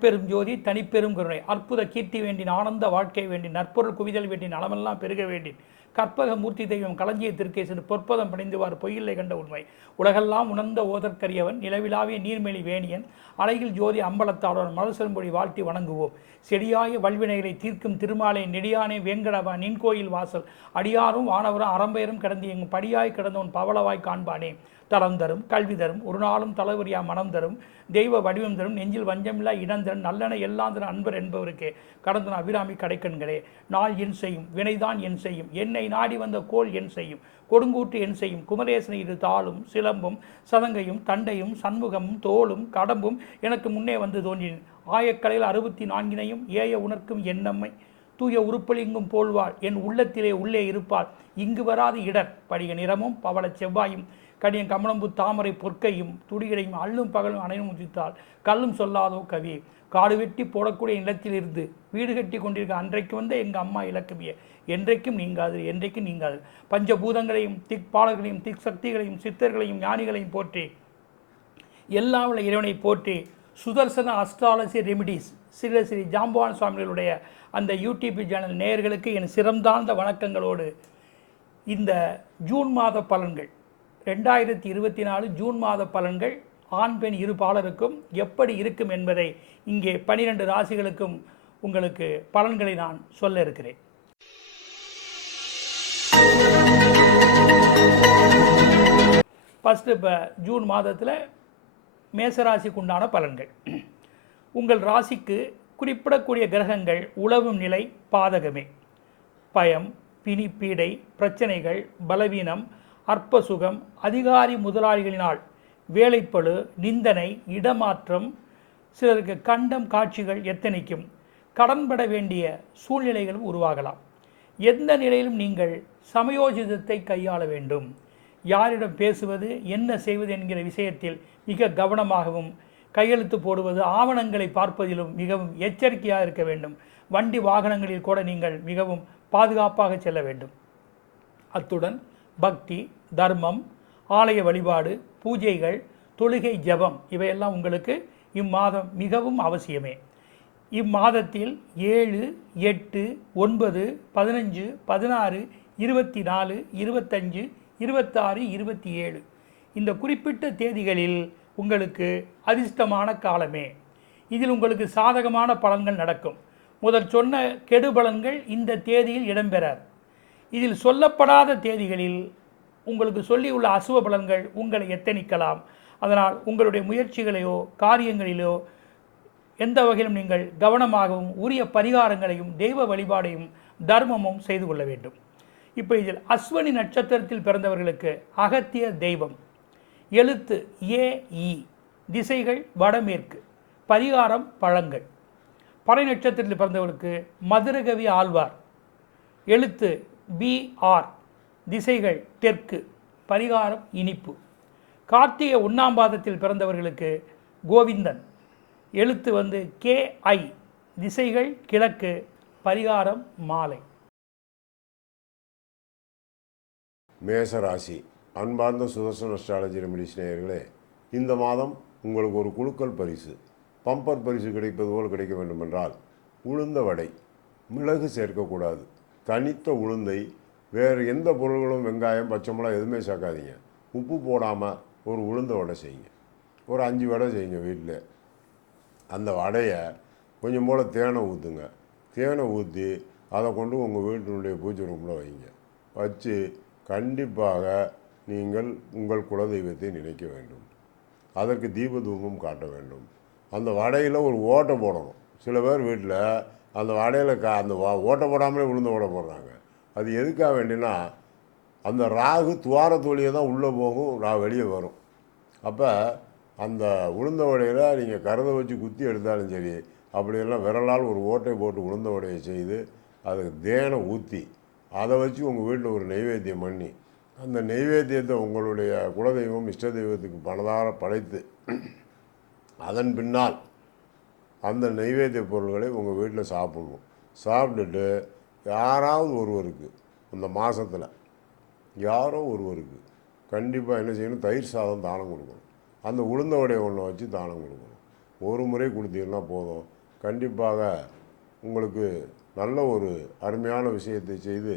அருட்பெரும் ஜோதி தனிப்பெரும் கருணை அற்புத கீர்த்தி வேண்டின் ஆனந்த வாழ்க்கை வேண்டின் நற்பொருள் குவிதல் வேண்டின் நலமெல்லாம் பெருக வேண்டின் கற்பக மூர்த்தி தெய்வம் களஞ்சிய திருக்கே சென்று பொற்பதம் பணிந்துவார் பொய்யில்லை கண்ட உண்மை உலகெல்லாம் உணர்ந்த ஓதற்கரியவன் நிலவிலாவிய நீர்மெலி வேணியன் அலையில் ஜோதி அம்பலத்தாளன் மலசெல்மொழி வாழ்த்தி வணங்குவோம். செடியாய வல்வினைகளை தீர்க்கும் திருமாலை நெடியானே வேங்கடவா நின் கோயில் வாசல் அடியாரும் வானவரும் அறம்பெயரும் கிடந்து எங்கும் படியாய் கிடந்தவன் பவளவாய் காண்பானே. தரம் தரும் கல்வி தரும் ஒரு நாளும் தலைவரியா மனம் தரும் தெய்வ வடிவம் தரும் நெஞ்சில் வஞ்சமில்லா இடந்தரும் நல்லென எல்லாம் தரும் அன்பர் என்பவருக்கே கடந்த அபிராமி கடைக்கண்களே. நாள் என் செய்யும் வினைதான் என் செய்யும் என்னை நாடி வந்த கோல் என் செய்யும் கொடுங்கூற்று என் செய்யும் குமரேசனை இரு தாளும் சிலம்பும் சதங்கையும் தண்டையும் சண்முகமும் தோளும் கடம்பும் எனக்கு முன்னே வந்து தோன்றினேன். ஆயக்கலையில் 64 ஏய உணர்க்கும் என்னம்மை தூய உருப்பலிங்கும் போல்வாள் என் உள்ளத்திலே உள்ளே இருப்பாள் இங்கு வராது இடர் படிக நிறமும் பவள செவ்வாயும் கடியன் கமலம்பு தாமரை பொற்கையும் துடிகளையும் அள்ளும் பகலும் அணையும் முதித்தால் கல்லும் சொல்லாதோ கவி காடு வெட்டி போடக்கூடிய நிலத்தில் இருந்து வீடு கட்டி கொண்டிருக்க அன்றைக்கு வந்த எங்கள் அம்மா இலக்கவிய என்றைக்கும் நீங்காது என்றைக்கும் நீங்காது. பஞ்சபூதங்களையும் திக்பாலர்களையும் திக் சக்திகளையும் சித்தர்களையும் ஞானிகளையும் போற்றி எல்லா உள்ள இறைவனை போற்றி சுதர்சன அஸ்ட்ராலஜி ரெமிடிஸ் ஸ்ரீ ஜாம்பவான் சுவாமிகளுடைய அந்த யூடியூப் சேனல் நேயர்களுக்கு என் சிறந்தாழ்ந்த வணக்கங்களோடு இந்த ஜூன் மாத பலன்கள் 2024 ஜூன் மாத பலன்கள் ஆண் பெண் இரு பாலருக்கும் எப்படி இருக்கும் என்பதை இங்கே 12 ராசிகளுக்கும் உங்களுக்கு பலன்களை நான் சொல்ல இருக்கிறேன். ஃபஸ்ட்டு இப்போ ஜூன் மாதத்தில் மேசராசிக்கு உண்டான பலன்கள். உங்கள் ராசிக்கு குறிப்பிடக்கூடிய கிரகங்கள் உழவும் நிலை பாதகமே. பயம் பிணி பீடை பிரச்சனைகள் பலவீனம் அற்ப சுகம் அதிகாரி முதலாளிகளினால் வேலைப்பளு நிந்தனை இடமாற்றம் சிலருக்கு கண்டம் காட்சிகள் எத்தனைக்கும் கடன்பட வேண்டிய சூழ்நிலைகளும் உருவாகலாம். எந்த நிலையிலும் நீங்கள் சமயோஜிதத்தை கையாள வேண்டும். யாரிடம் பேசுவது என்ன செய்வது என்கிற விஷயத்தில் மிக கவனமாகவும் கையெழுத்து போடுவது ஆவணங்களை பார்ப்பதிலும் மிகவும் எச்சரிக்கையாக இருக்க வேண்டும். வண்டி வாகனங்களில் கூட நீங்கள் மிகவும் பாதுகாப்பாக செல்ல வேண்டும். அத்துடன் பக்தி தர்மம் ஆலய வழிபாடு பூஜைகள் தொழுகை ஜபம் இவையெல்லாம் உங்களுக்கு இம்மாதம் மிகவும் அவசியமே. இம்மாதத்தில் 7, 8, 9, 15, 16, 24, 25, 26, 27 இந்த குறிப்பிட்ட தேதிகளில் உங்களுக்கு அதிர்ஷ்டமான காலமே. இதில் உங்களுக்கு சாதகமான பலன்கள் நடக்கும். முதல் சொன்ன கெடு பலன்கள் இந்த தேதியில் இடம்பெறாது. இதில் சொல்லப்படாத தேதிகளில் உங்களுக்கு சொல்லியுள்ள அசுப பலன்கள் உங்களை எத்தனிக்கலாம். அதனால் உங்களுடைய முயற்சிகளையோ காரியங்களிலோ எந்த வகையிலும் நீங்கள் கவனமாகவும் உரிய பரிகாரங்களையும் தெய்வ வழிபாடையும் தர்மமும் செய்து கொள்ள வேண்டும். இப்போ இதில் அஸ்வினி நட்சத்திரத்தில் பிறந்தவர்களுக்கு அகத்திய தெய்வம் எழுத்து ஏஇ திசைகள் வடமேற்கு பரிகாரம் பழங்கள். பறை நட்சத்திரத்தில் பிறந்தவர்களுக்கு மதுரகவி ஆழ்வார் எழுத்து பிஆர் திசைகள் தெற்கு பரிகாரம் இனிப்பு. கார்த்திகை 1ஆம் பாதத்தில் பிறந்தவர்களுக்கு கோவிந்தன் எழுத்து கேஐ திசைகள் கிழக்கு பரிகாரம் மாலை. மேசராசி அன்பார்ந்த சுதர்சன அஸ்ட்ராலஜி ரெமிடிஸ் நேயர்களே, இந்த மாதம் உங்களுக்கு ஒரு குலுக்கல் பரிசு பம்பர் பரிசு கிடைப்பது போல் கிடைக்க வேண்டுமென்றால் உளுந்த வடை மிளகு சேர்க்கக்கூடாது. தனித்த உளுந்தை வேறு எந்த பொருள்களும் வெங்காயம் பச்சை மிளகாய் எதுவுமே சேர்க்காதீங்க. உப்பு போடாமல் ஒரு உளுந்த வடை செய்யுங்க. ஒரு 5 வடை செய்யுங்க வீட்டில். அந்த வடையை கொஞ்சம் போல் தேனை ஊற்றுங்க. தேனை ஊற்றி அதை கொண்டு உங்கள் வீட்டினுடைய பூஜை ரூமில் வைங்க. வச்சு கண்டிப்பாக நீங்கள் உங்கள் குலதெய்வத்தை நினைக்க வேண்டும். அதற்கு தீப தூபம் காட்ட வேண்டும். அந்த வடையில் ஒரு ஓட்டை போடணும். சில பேர் வீட்டில் அந்த வடையில் அந்த ஓட்டை போடாமலே உளுந்த வடை போடுறாங்க. அது எதுக்காக வேண்டினா அந்த ராகு துவாரத்து வழியே தான் உள்ளே போகும், வெளியே வரும். அப்போ அந்த உளுந்த வடையில் நீங்கள் கருதை வச்சு குத்தி எடுத்தாலும் சரி, அப்படியெல்லாம் விரலால் ஒரு ஓட்டை போட்டு உளுந்த வடையை செய்து அதுக்கு தேனை ஊற்றி அதை வச்சு உங்கள் வீட்டில் ஒரு நெய்வேத்தியம் பண்ணி அந்த நெய்வேத்தியத்தை உங்களுடைய குலதெய்வம் இஷ்ட தெய்வத்துக்கு பணதார படைத்து அதன் பின்னால் அந்த நெய்வேத்திய பொருள்களை உங்கள் வீட்டில் சாப்பிடணும். சாப்பிட்டுட்டு யாராவது ஒருவருக்கு அந்த மாதத்தில் யாரோ ஒருவருக்கு கண்டிப்பாக என்ன செய்யணும், தயிர் சாதம் தானம் கொடுக்கணும். அந்த உளுந்த வடையை ஒன்று வச்சு தானம் கொடுக்கணும். ஒரு முறை கொடுத்தீங்கன்னா போதும். கண்டிப்பாக உங்களுக்கு நல்ல ஒரு அருமையான விஷயத்தை செய்து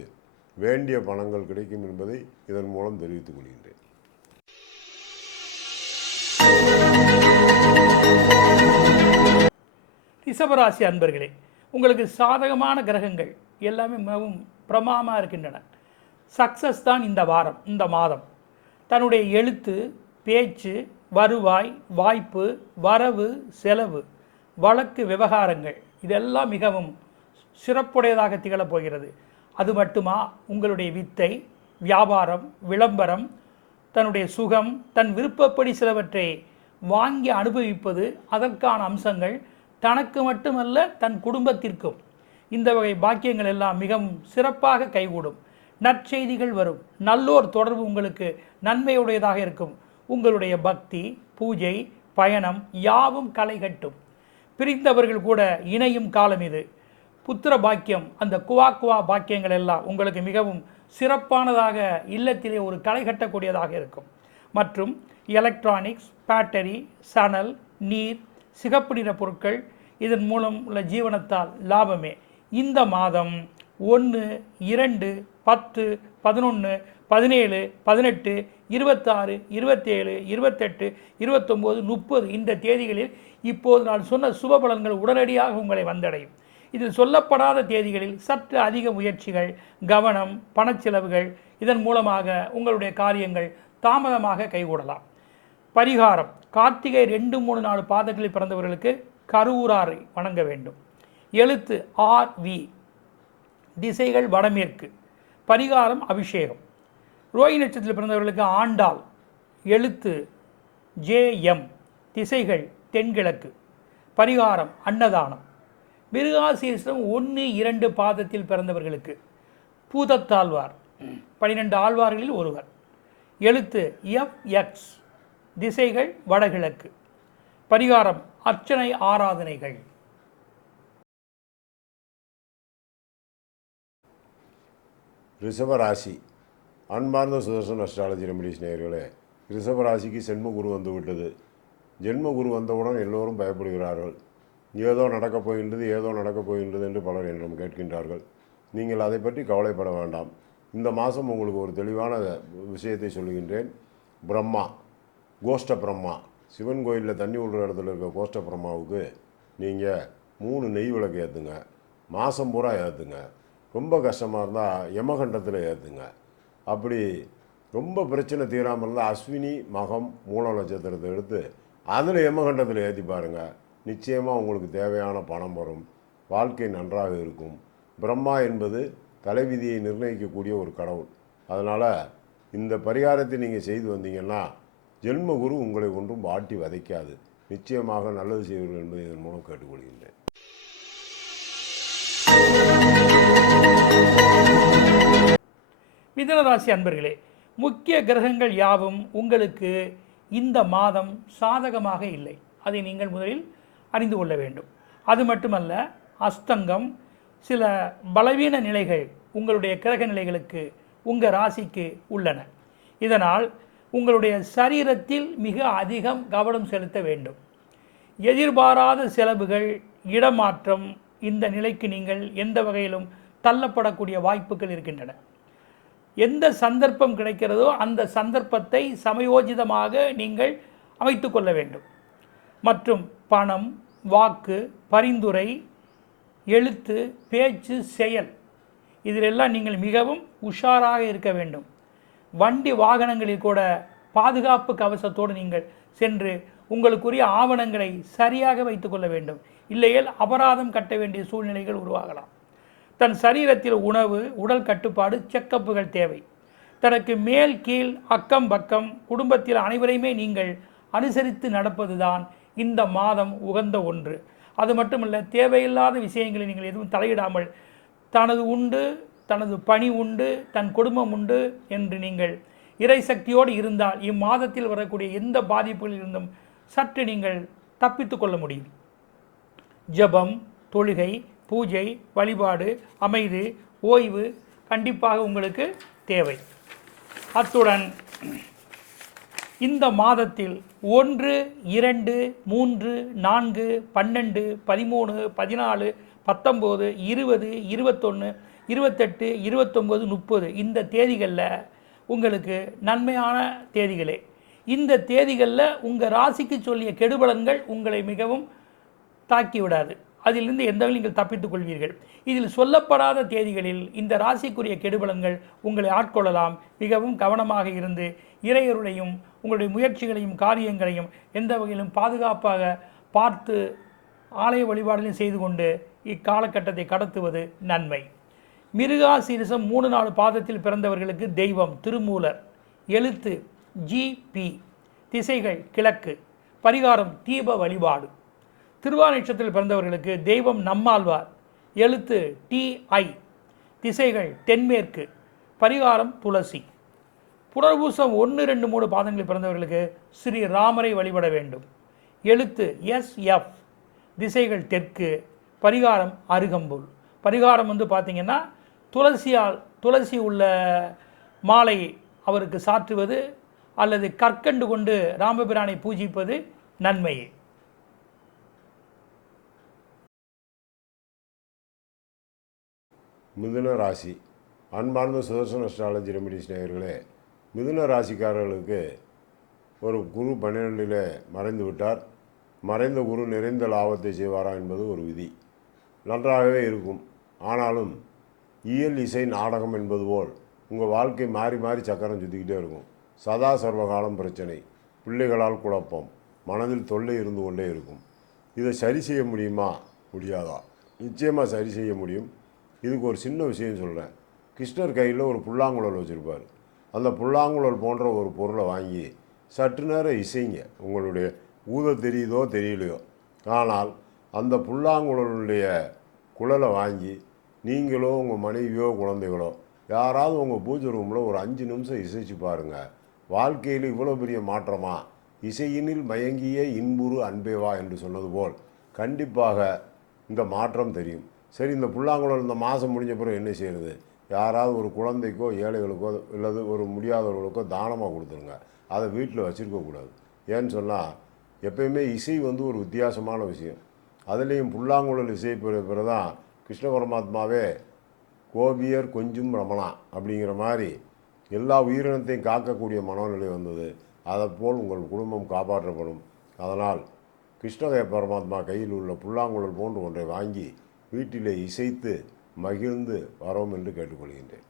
வேண்டிய பணங்கள் கிடைக்கும் என்பதை இதன் மூலம் தெரிவித்துக் கொள்கின்றேன். ரிஷபராசி அன்பர்களே, உங்களுக்கு சாதகமான கிரகங்கள் எல்லாமே மிகவும் பிரமாதமாக இருக்கின்றன. சக்சஸ் தான் இந்த வாரம், இந்த மாதம். தன்னுடைய எழுத்து, பேச்சு, வருவாய், வாய்ப்பு, வரவு, செலவு, வழக்கு விவகாரங்கள் இதெல்லாம் மிகவும் சிறப்புடையதாக திகழப் போகிறது. அது மட்டுமா, உங்களுடைய வித்தை, வியாபாரம், விளம்பரம், தன்னுடைய சுகம், தன் விருப்பப்படி சிலவற்றை வாங்கி அனுபவிப்பது, அதற்கான அம்சங்கள் தனக்கு மட்டுமல்ல தன் குடும்பத்திற்கும் இந்த வகை பாக்கியங்கள் எல்லாம் மிகவும் சிறப்பாக கைகூடும். நற்செய்திகள் வரும். நல்லோர் தொடர்பு உங்களுக்கு நன்மையுடையதாக இருக்கும். உங்களுடைய பக்தி, பூஜை, பயணம் யாவும் களை கட்டும். பிரிந்தவர்கள் கூட இணையும் காலம் இது. புத்திர பாக்கியம், அந்த குவா பாக்கியங்கள் எல்லாம் உங்களுக்கு மிகவும் சிறப்பானதாக இல்லத்திலே ஒரு களை கட்டக்கூடியதாக இருக்கும். மற்றும் எலக்ட்ரானிக்ஸ், பேட்டரி, சணல், நீர், சிகப்பு நிற பொருட்கள் இதன் மூலம் உள்ள ஜீவனத்தால் லாபமே. இந்த மாதம் 1, 2, 10, 11, 17, 18, 26, 27, 28, 29, 30 இந்த தேதிகளில் இப்போது நான் சொன்ன சுப பலன்கள் உடனடியாக உங்களை வந்தடையும். இதில் சொல்லப்படாத தேதிகளில் சற்று அதிக முயற்சிகள், கவனம், பணச்செலவுகள் இதன் மூலமாக உங்களுடைய காரியங்கள் தாமதமாக கைகூடலாம். பரிகாரம்: கார்த்திகை 2, 3, 4 பாதங்களில் பிறந்தவர்களுக்கு கருவூராரை வணங்க வேண்டும். எழுத்து RV, திசைகள் வடமேற்கு. பரிகாரம் அபிஷேகம். ரோஹி நட்சத்திரத்தில் பிறந்தவர்களுக்கு ஆண்டாள், எழுத்து JM, திசைகள் தென்கிழக்கு. பரிகாரம் அன்னதானம். மிருகாசீரிஷம் 1, 2 பாதத்தில் பிறந்தவர்களுக்கு பூதத்தாழ்வார், 12 ஆழ்வார்களில் ஒருவர். எழுத்து FX, திசைகள் வடகிழக்கு. பரிகாரம் அர்ச்சனை ஆராதனைகள். ரிஷபராசி. அன்பார்ந்த சுதர்சன் அஸ்ட்ராலஜி ரெமிடிஸ் நேயர்களே, ரிஷபராசிக்கு சென்மகுரு வந்து விட்டது. ஜென்மகுரு வந்தவுடன் எல்லோரும் பயப்படுகிறார்கள். ஏதோ நடக்கப் போகின்றது என்று பலர் என்னிடம் கேட்கின்றார்கள். நீங்கள் அதை பற்றி கவலைப்பட வேண்டாம். இந்த மாதம் உங்களுக்கு ஒரு தெளிவான விஷயத்தை சொல்லுகின்றேன். பிரம்மா, கோஷ்ட பிரம்மா, சிவன் கோயிலில் தண்ணி விடுற இடத்துல இருக்க கோஷ்ட பிரம்மாவுக்கு நீங்கள் 3 நெய் விளக்கு ஏற்றுங்க. மாதம் பூரா ஏற்றுங்க. ரொம்ப கஷ்டமாக இருந்தால் யமகண்டத்தில் ஏற்றுங்க. அப்படி ரொம்ப பிரச்சனை தீராமல் இருந்தால் அஸ்வினி, மகம், மூல நட்சத்திரத்தை எடுத்து அதில் யமகண்டத்தில் ஏற்றி பாருங்கள். நிச்சயமாக உங்களுக்கு தேவையான பணம் வரும். வாழ்க்கை நன்றாக இருக்கும். பிரம்மா என்பது தலைவிதியை நிர்ணயிக்கக்கூடிய ஒரு கடவுள். அதனால் இந்த பரிகாரத்தை நீங்கள் செய்து வந்தீங்கன்னா ஜென்மகுரு உங்களை ஒன்றும் வாட்டி வதைக்காது. நிச்சயமாக நல்லது செய்வீர்கள் என்பதை இதன் மூலம் கேட்டுக்கொள்கின்றேன். மிதுனராசி அன்பர்களே, முக்கிய கிரகங்கள் யாவும் உங்களுக்கு இந்த மாதம் சாதகமாக இல்லை. அதை நீங்கள் முதலில் அறிந்து கொள்ள வேண்டும். அது மட்டுமல்ல, அஸ்தங்கம், சில பலவீன நிலைகள் உங்களுடைய கிரக நிலைகளுக்கு உங்கள் ராசிக்கு உள்ளன. இதனால் உங்களுடைய சரீரத்தில் மிக அதிகம் கவனம் செலுத்த வேண்டும். எதிர்பாராத செலவுகள், இடமாற்றம், இந்த நிலைக்கு நீங்கள் எந்த வகையிலும் தள்ளப்படக்கூடிய வாய்ப்புகள் இருக்கின்றன. எந்த சந்தர்ப்பம் கிடைக்கிறதோ அந்த சந்தர்ப்பத்தை சமயோஜிதமாக நீங்கள் அமைத்து கொள்ள வேண்டும். மற்றும் பணம், வாக்கு, பரிந்துரை, எழுத்து, பேச்சு, செயல் இதிலெல்லாம் நீங்கள் மிகவும் உஷாராக இருக்க வேண்டும். வண்டி வாகனங்களில் கூட பாதுகாப்பு கவசத்தோடு நீங்கள் சென்று உங்களுக்குரிய ஆவணங்களை சரியாக வைத்துக் கொள்ள வேண்டும். இல்லையேல் அபராதம் கட்ட வேண்டிய சூழ்நிலைகள் உருவாகலாம். தன் சரீரத்தில் உணவு, உடல் கட்டுப்பாடு, செக்கப்புகள் தேவை. தனக்கு மேல் கீழ், அக்கம் பக்கம், குடும்பத்தில் அனைவரையுமே நீங்கள் அனுசரித்து நடப்பதுதான் இந்த மாதம் உகந்த ஒன்று. அது மட்டுமல்ல, தேவையில்லாத விஷயங்களை நீங்கள் எதுவும் தலையிடாமல் தனது உண்டு, தனது பணி உண்டு, தன் குடும்பம் உண்டு என்று நீங்கள் இறை சக்தியோடு இருந்தால் இம்மாதத்தில் வரக்கூடிய எந்த பாதிப்புகளில் இருந்தும் சற்று நீங்கள் தப்பித்து கொள்ள முடியும். ஜபம், தொழுகை, பூஜை, வழிபாடு, அமைதி, ஓய்வு கண்டிப்பாக உங்களுக்கு தேவை. அத்துடன் இந்த மாதத்தில் 1, 2, 3, 4, 12, 13, 14, 19, 20, 21, 28, 29, 30 இந்த தேதிகளில் உங்களுக்கு நன்மையான தேதிகளே. இந்த தேதிகளில் உங்கள் ராசிக்கு சொல்லிய கெடுபலன்கள் உங்களை மிகவும் தாக்கி விடாது. அதிலிருந்து எந்த வகையில் நீங்கள் தப்பித்துக் கொள்வீர்கள். இதில் சொல்லப்படாத தேதிகளில் இந்த ராசிக்குரிய கெடுபலன்கள் உங்களை ஆட்கொள்ளலாம். மிகவும் கவனமாக இருந்து இறையருளையும் உங்களுடைய முயற்சிகளையும் காரியங்களையும் எந்த வகையிலும் பாதுகாப்பாக பார்த்து ஆலய வழிபாடுகளையும் செய்து கொண்டு இக்காலகட்டத்தை கடத்துவது நன்மை. மிருகாசீரிசம் 3-4 பாதத்தில் பிறந்தவர்களுக்கு தெய்வம் திருமூலர். எழுத்து GP. திசைகள் கிழக்கு. பரிகாரம் தீப வழிபாடு. திருவாதிரை நட்சத்திரத்தில் பிறந்தவர்களுக்கு தெய்வம் நம்மாழ்வார். எழுத்து TI. திசைகள் தென்மேற்கு. பரிகாரம் துளசி. புனர்பூசம் 1, 2, 3 பாதங்களில் பிறந்தவர்களுக்கு ஸ்ரீ ராமரை வழிபட வேண்டும். எழுத்து SF. திசைகள் தெற்கு. பரிகாரம் அருகம்புல். பரிகாரம் பார்த்திங்கன்னா துளசி உள்ள மாலை அவருக்கு சாற்றுவது அல்லது கற்கண்டு கொண்டு ராமபிரானை பூஜிப்பது நன்மையே. மிதுன ராசி. அன்பார்ந்த சுதர்சன அஸ்ட்ராலஜி ரெமிடிஸ் நேயர்களே, மிதுன ராசிக்காரர்களுக்கு ஒரு குரு 12ல் மறைந்து விட்டார். மறைந்த குரு நிறைந்த லாபத்தை செய்வாரா என்பது ஒரு விதி. நன்றாகவே இருக்கும். ஆனாலும் இயல் இசை நாடகம் என்பது போல் உங்கள் வாழ்க்கை மாறி மாறி சக்கரம் சுற்றிக்கிட்டே இருக்கும். சதா சர்வகாலம் பிரச்சனை, பிள்ளைகளால் குழப்பம், மனதில் தொல்லை இருந்து கொண்டே இருக்கும். இதை சரி செய்ய முடியுமா, முடியாதா? நிச்சயமாக சரி செய்ய முடியும். இதுக்கு ஒரு சின்ன விஷயம் சொல்கிறேன். கிருஷ்ணர் கையில் ஒரு புல்லாங்குழல் வச்சுருப்பார். அந்த புல்லாங்குழல் போன்ற ஒரு பொருளை வாங்கி சற்று நேரம் இசைங்க. உங்களுடைய ஊத தெரியுதோ தெரியலையோ, ஆனால் அந்த புல்லாங்குழலுடைய குழலை வாங்கி நீங்களோ உங்கள் மனைவியோ குழந்தைகளோ யாராவது உங்கள் பூஜை ரூமில் ஒரு 5 நிமிஷம் இசைச்சு பாருங்கள். வாழ்க்கையில் இவ்வளோ பெரிய மாற்றமா? இசையினில் மயங்கிய இன்புறு அன்பேவா என்று சொன்னது போல் கண்டிப்பாக இந்த மாற்றம் தெரியும். சரி, இந்த புல்லாங்குழல் இந்த மாதம் முடிஞ்ச பிறகு என்ன செய்கிறது? யாராவது ஒரு குழந்தைக்கோ ஏழைகளுக்கோ இல்லது ஒரு முடியாதவர்களுக்கோ தானமாக கொடுத்துருங்க. அதை வீட்டில் வச்சுருக்கக்கூடாது. ஏன்னு சொன்னால் எப்பயுமே இசை ஒரு வித்தியாசமான விஷயம். அதுலேயும் புல்லாங்குழல் இசை பிறகு தான் கிருஷ்ண பரமாத்மாவே கோபியர் கொஞ்சம் ரமணா அப்படிங்கிற மாதிரி எல்லா உயிரினத்தையும் காக்கக்கூடிய மனநிலை வந்தது. அதைப்போல் உங்கள் குடும்பம் காப்பாற்றப்படும். அதனால் கிருஷ்ண பரமாத்மா கையில் உள்ள புல்லாங்குழல் போன்று ஒன்றை வாங்கி வீட்டிலே இசைத்து மகிழ்ந்து வரோம் என்று கேட்டுக்கொள்கின்றேன்.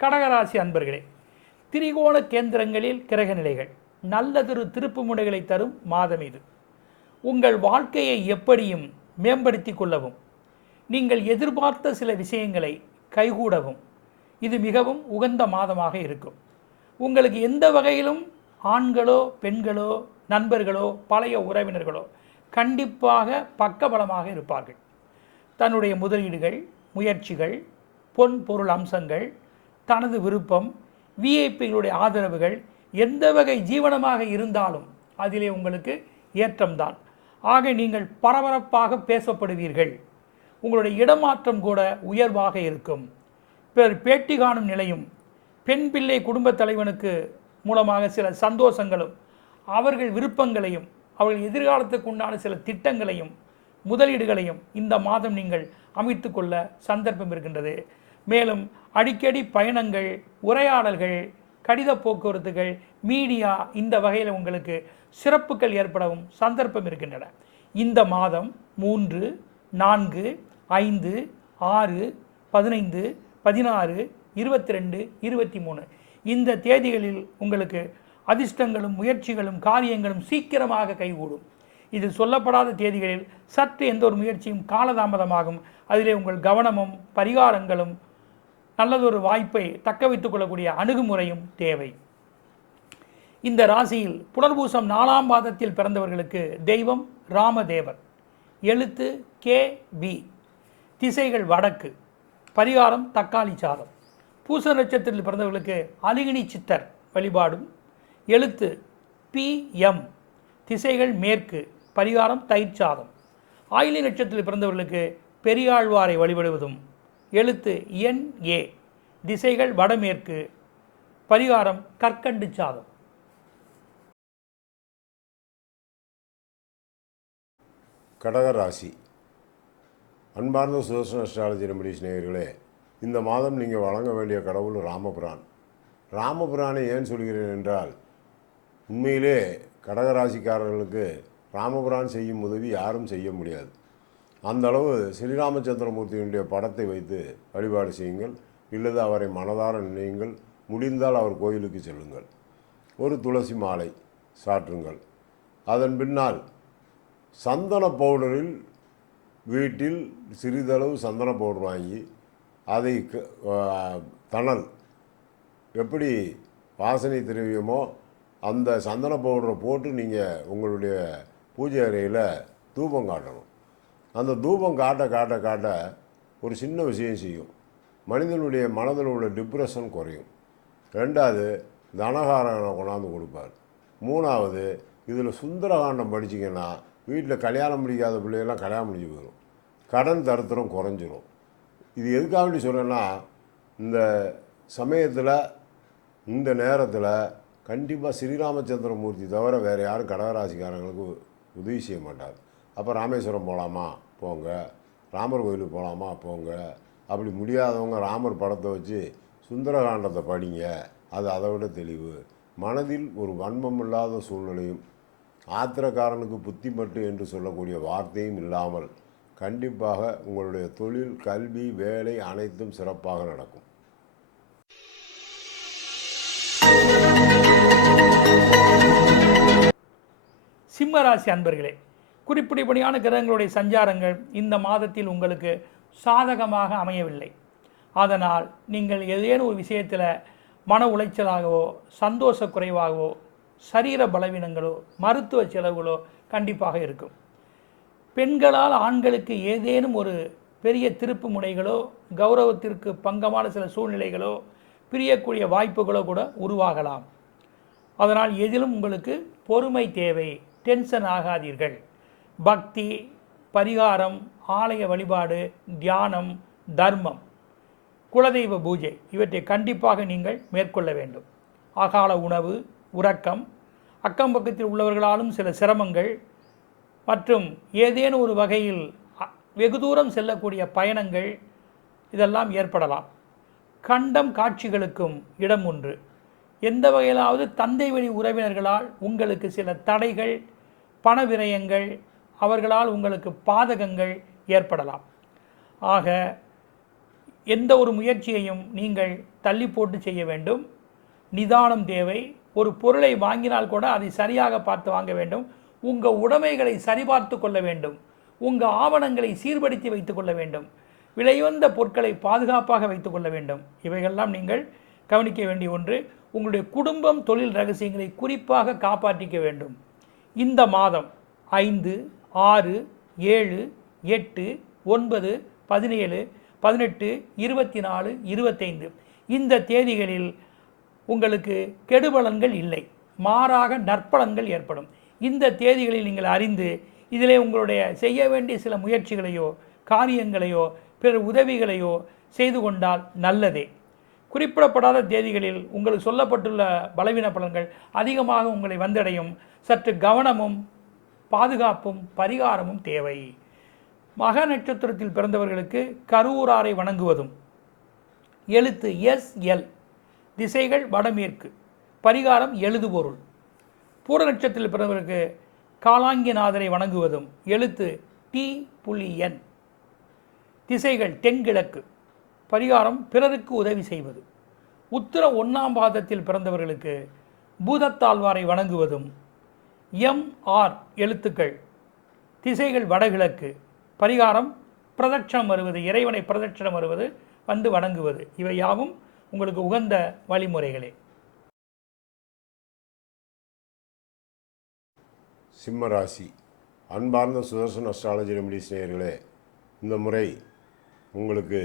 கடகராசி அன்பர்களே, திரிகோண கேந்திரங்களில் கிரக நிலைகள் நல்லதொரு திருப்பு முனைகளை தரும் மாதம் இது. உங்கள் வாழ்க்கையை எப்படியும் மேம்படுத்தி கொள்ளவும், நீங்கள் எதிர்பார்த்த சில விஷயங்களை கைகூடவும் இது மிகவும் உகந்த மாதமாக இருக்கும். உங்களுக்கு எந்த வகையிலும் ஆண்களோ பெண்களோ நண்பர்களோ பழைய உறவினர்களோ கண்டிப்பாக பக்கபலமாக இருப்பார்கள். தன்னுடைய முதலீடுகள், முயற்சிகள், பொன் பொருள் அம்சங்கள், தனது விருப்பம், விஐபிகளுடைய ஆதரவுகள் எந்த வகை ஜீவனமாக இருந்தாலும் அதிலே உங்களுக்கு ஏற்றம்தான். ஆக நீங்கள் பரபரப்பாக பேசப்படுவீர்கள். உங்களுடைய இடமாற்றம் கூட உயர்வாக இருக்கும். பிறர் பேட்டி காணும் நிலையும், பெண் பிள்ளை குடும்பத் தலைவனுக்கு மூலமாக சில சந்தோஷங்களும், அவர்கள் விருப்பங்களையும், அவர்கள் எதிர்காலத்துக்கு உண்டான சில திட்டங்களையும் முதலீடுகளையும் இந்த மாதம் நீங்கள் அமைத்து கொள்ள சந்தர்ப்பம் இருக்கின்றது. மேலும் அடிக்கடி பயணங்கள், உரையாடல்கள், கடித போக்குவரத்துகள், மீடியா இந்த வகையில் உங்களுக்கு சிறப்புகள் ஏற்படவும் சந்தர்ப்பம் இருக்கின்றன. இந்த மாதம் 3, 4, 5, 6, 15, 16, 22, 23 இந்த தேதிகளில் உங்களுக்கு அதிர்ஷ்டங்களும் முயற்சிகளும் காரியங்களும் சீக்கிரமாக கைகூடும். இது சொல்லப்படாத தேதிகளில் சற்று எந்த ஒரு முயற்சியும் காலதாமதமாகும். அதிலே உங்கள் கவனமும் பரிகாரங்களும் நல்லதொரு வாய்ப்பை தக்க வைத்துக் கொள்ளக்கூடிய அணுகுமுறையும் தேவை. இந்த ராசியில் புனர்பூசம் 4ஆம் பாதத்தில் பிறந்தவர்களுக்கு தெய்வம் ராமதேவர். எழுத்து KB. திசைகள் வடக்கு. பரிகாரம் தக்காளி சாதம். பூச நட்சத்திரத்தில் பிறந்தவர்களுக்கு அலிகினி சித்தர் வழிபாடும். எழுத்து PM. திசைகள் மேற்கு. பரிகாரம் தயிர் சாதம். ஆயிலி நட்சத்திரத்தில் பிறந்தவர்களுக்கு பெரியாழ்வாரை வழிபடுவதும் எழுத்து எண் ஏ. திசைகள் வடமேற்கு. பரிகாரம் கற்கண்டு சாதம். கடகராசி. அன்பார்ந்த சுதர்சன அஸ்ட்ராலஜி ரெமடிஸ் நேயர்களே, இந்த மாதம் நீங்கள் வழங்க வேண்டிய கடவுள் ராமபுரான். ராமபுரானை ஏன் சொல்கிறேன் என்றால், உண்மையிலே கடகராசிக்காரர்களுக்கு ராமபுரான் செய்யும் உதவி யாரும் செய்ய முடியாது. அந்த அளவு ஸ்ரீராமச்சந்திரமூர்த்தியினுடைய படத்தை வைத்து வழிபாடு செய்யுங்கள், இல்லது அவரை மனதார நினையுங்கள். முடிந்தால் அவர் கோயிலுக்கு செல்லுங்கள், ஒரு துளசி மாலை சாற்றுங்கள். அதன் பின்னால் சந்தன பவுடரில் வீட்டில் சிறிதளவு சந்தன பவுடர் வாங்கி அதை தணல் எப்படி வாசனை திரவியமோ அந்த சந்தன பவுடரை போட்டு நீங்கள் உங்களுடைய பூஜை அறையில் தூபம் காட்டணும். அந்த தூபம் காட்ட காட்ட காட்ட ஒரு சின்ன விஷயம் செய்யும். மனிதனுடைய மனதில் உள்ள டிப்ரெஷன் குறையும். ரெண்டாவது, தனகாரனை கொண்டாந்து கொடுப்பார். மூணாவது, இதில் சுந்தரகாண்டம் படிச்சிங்கன்னா வீட்டில் கல்யாணம் முடிக்காத பிள்ளைகள்லாம் கல்யாணம் முடிஞ்சு போயிடும். கடன் தரித்திரம் குறைஞ்சிரும். இது எதுக்காக வேண்டி சொல்கிறேன்னா, இந்த சமயத்தில் இந்த நேரத்தில் கண்டிப்பாக ஸ்ரீராமச்சந்திரமூர்த்தி தவிர வேறு யாரும் கடகராசிக்காரங்களுக்கு உதவி செய்ய மாட்டார். அப்போ ராமேஸ்வரம் போகலாமா போங்க, ராமர் கோயிலுக்கு போகலாமா போங்க. அப்படி முடியாதவங்க ராமர் படத்தை வச்சு சுந்தரகாண்டத்தை படிங்க. அது அதை விட தெளிவு. மனதில் ஒரு வன்மம் இல்லாத சூழ்நிலையும் ஆத்திரக்காரனுக்கு புத்தி மட்டு என்று சொல்லக்கூடிய வார்த்தையும் இல்லாமல் கண்டிப்பாக உங்களுடைய தொழில், கல்வி, வேலை அனைத்தும் சிறப்பாக நடக்கும். சிம்மராசி அன்பர்களே, குறிப்பிடப்படியான கிரகங்களுடைய சஞ்சாரங்கள் இந்த மாதத்தில் உங்களுக்கு சாதகமாக அமையவில்லை. அதனால் நீங்கள் ஏதேனும் ஒரு விஷயத்தில் மன உளைச்சலாகவோ, சந்தோஷ குறைவாகவோ, சரீர பலவீனங்களோ, மருத்துவ செலவுகளோ கண்டிப்பாக இருக்கும். பெண்களால் ஆண்களுக்கு ஏதேனும் ஒரு பெரிய திருப்பு முனைகளோ, கௌரவத்திற்கு பங்கமான சில சூழ்நிலைகளோ, பிரியக்கூடிய வாய்ப்புகளோ கூட உருவாகலாம். அதனால் எதிலும் உங்களுக்கு பொறுமை தேவை. டென்ஷன் ஆகாதீர்கள். பக்தி, பரிகாரம், ஆலய வழிபாடு, தியானம், தர்மம், குலதெய்வ பூஜை இவற்றை கண்டிப்பாக நீங்கள் மேற்கொள்ள வேண்டும். அகால உணவு, உறக்கம், அக்கம் பக்கத்தில் உள்ளவர்களாலும் சில சிரமங்கள் மற்றும் ஏதேனும் ஒரு வகையில் வெகு தூரம் செல்லக்கூடிய பயணங்கள் இதெல்லாம் ஏற்படலாம். கண்டம் காட்சிகளுக்கும் இடம் உண்டு. எந்த வகையிலாவது தந்தை வழி உறவினர்களால் உங்களுக்கு சில தடைகள், பண விரயங்கள், அவர்களால் உங்களுக்கு பாதகங்கள் ஏற்படலாம். ஆக எந்த ஒரு முயற்சியையும் நீங்கள் தள்ளி போட்டு செய்ய வேண்டும். நிதானம் தேவை. ஒரு பொருளை வாங்கினால் கூட அதை சரியாக பார்த்து வாங்க வேண்டும். உங்கள் உடைமைகளை சரிபார்த்து கொள்ள வேண்டும். உங்கள் ஆவணங்களை சீர்படுத்தி வைத்துக் கொள்ள வேண்டும். விலையுயர்ந்த பொருட்களை பாதுகாப்பாக வைத்துக் கொள்ள வேண்டும். இவைகளெல்லாம் நீங்கள் கவனிக்க வேண்டிய ஒன்று. உங்களுடைய குடும்பம், தொழில் ரகசியங்களை குறிப்பாக காப்பாற்றிக்க வேண்டும். இந்த மாதம் 5, 6, 7, 8, 9, 17, 18, 24, 25 இந்த தேதிகளில் உங்களுக்கு கெடுபலன்கள் இல்லை, மாறாக நற்பலன்கள் ஏற்படும். இந்த தேதிகளில் நீங்கள் அறிந்து இதிலே உங்களுடைய செய்ய வேண்டிய சில முயற்சிகளையோ, காரியங்களையோ, பிறர் உதவிகளையோ செய்து கொண்டால் நல்லதே. குறிப்பிடப்படாத தேதிகளில் உங்களுக்கு சொல்லப்பட்டுள்ள பலவீன பலன்கள் அதிகமாக உங்களை வந்தடையும். சற்று கவனமும் பாதுகாப்பும் பரிகாரமும் தேவை. மக நட்சத்திரத்தில் பிறந்தவர்களுக்கு கருவூராரை வணங்குவதும், எழுத்து SL, திசைகள் வடமேற்கு, பரிகாரம் எழுதுபொருள். பூர நட்சத்திரத்தில் பிறந்தவர்களுக்கு காலாங்கிநாதரை வணங்குவதும், எழுத்து T.N, திசைகள் தென்கிழக்கு, பரிகாரம் பிறருக்கு உதவி செய்வது. உத்திர 1ஆம் பாதத்தில் பிறந்தவர்களுக்கு பூதத்தாழ்வாரை வணங்குவதும், MR எழுத்துக்கள், திசைகள் வடகிழக்கு, பரிகாரம் பிரதட்சணம் வருவது, இறைவனை பிரதட்சணம் வருவது, வந்து வணங்குவது. இவை யாவும் உங்களுக்கு உகந்த வழிமுறைகளே. சிம்மராசி. அன்பார்ந்த சுதர்சன அஸ்ட்ராலஜி ரெமடிஸ் நேயர்களே, இந்த முறை உங்களுக்கு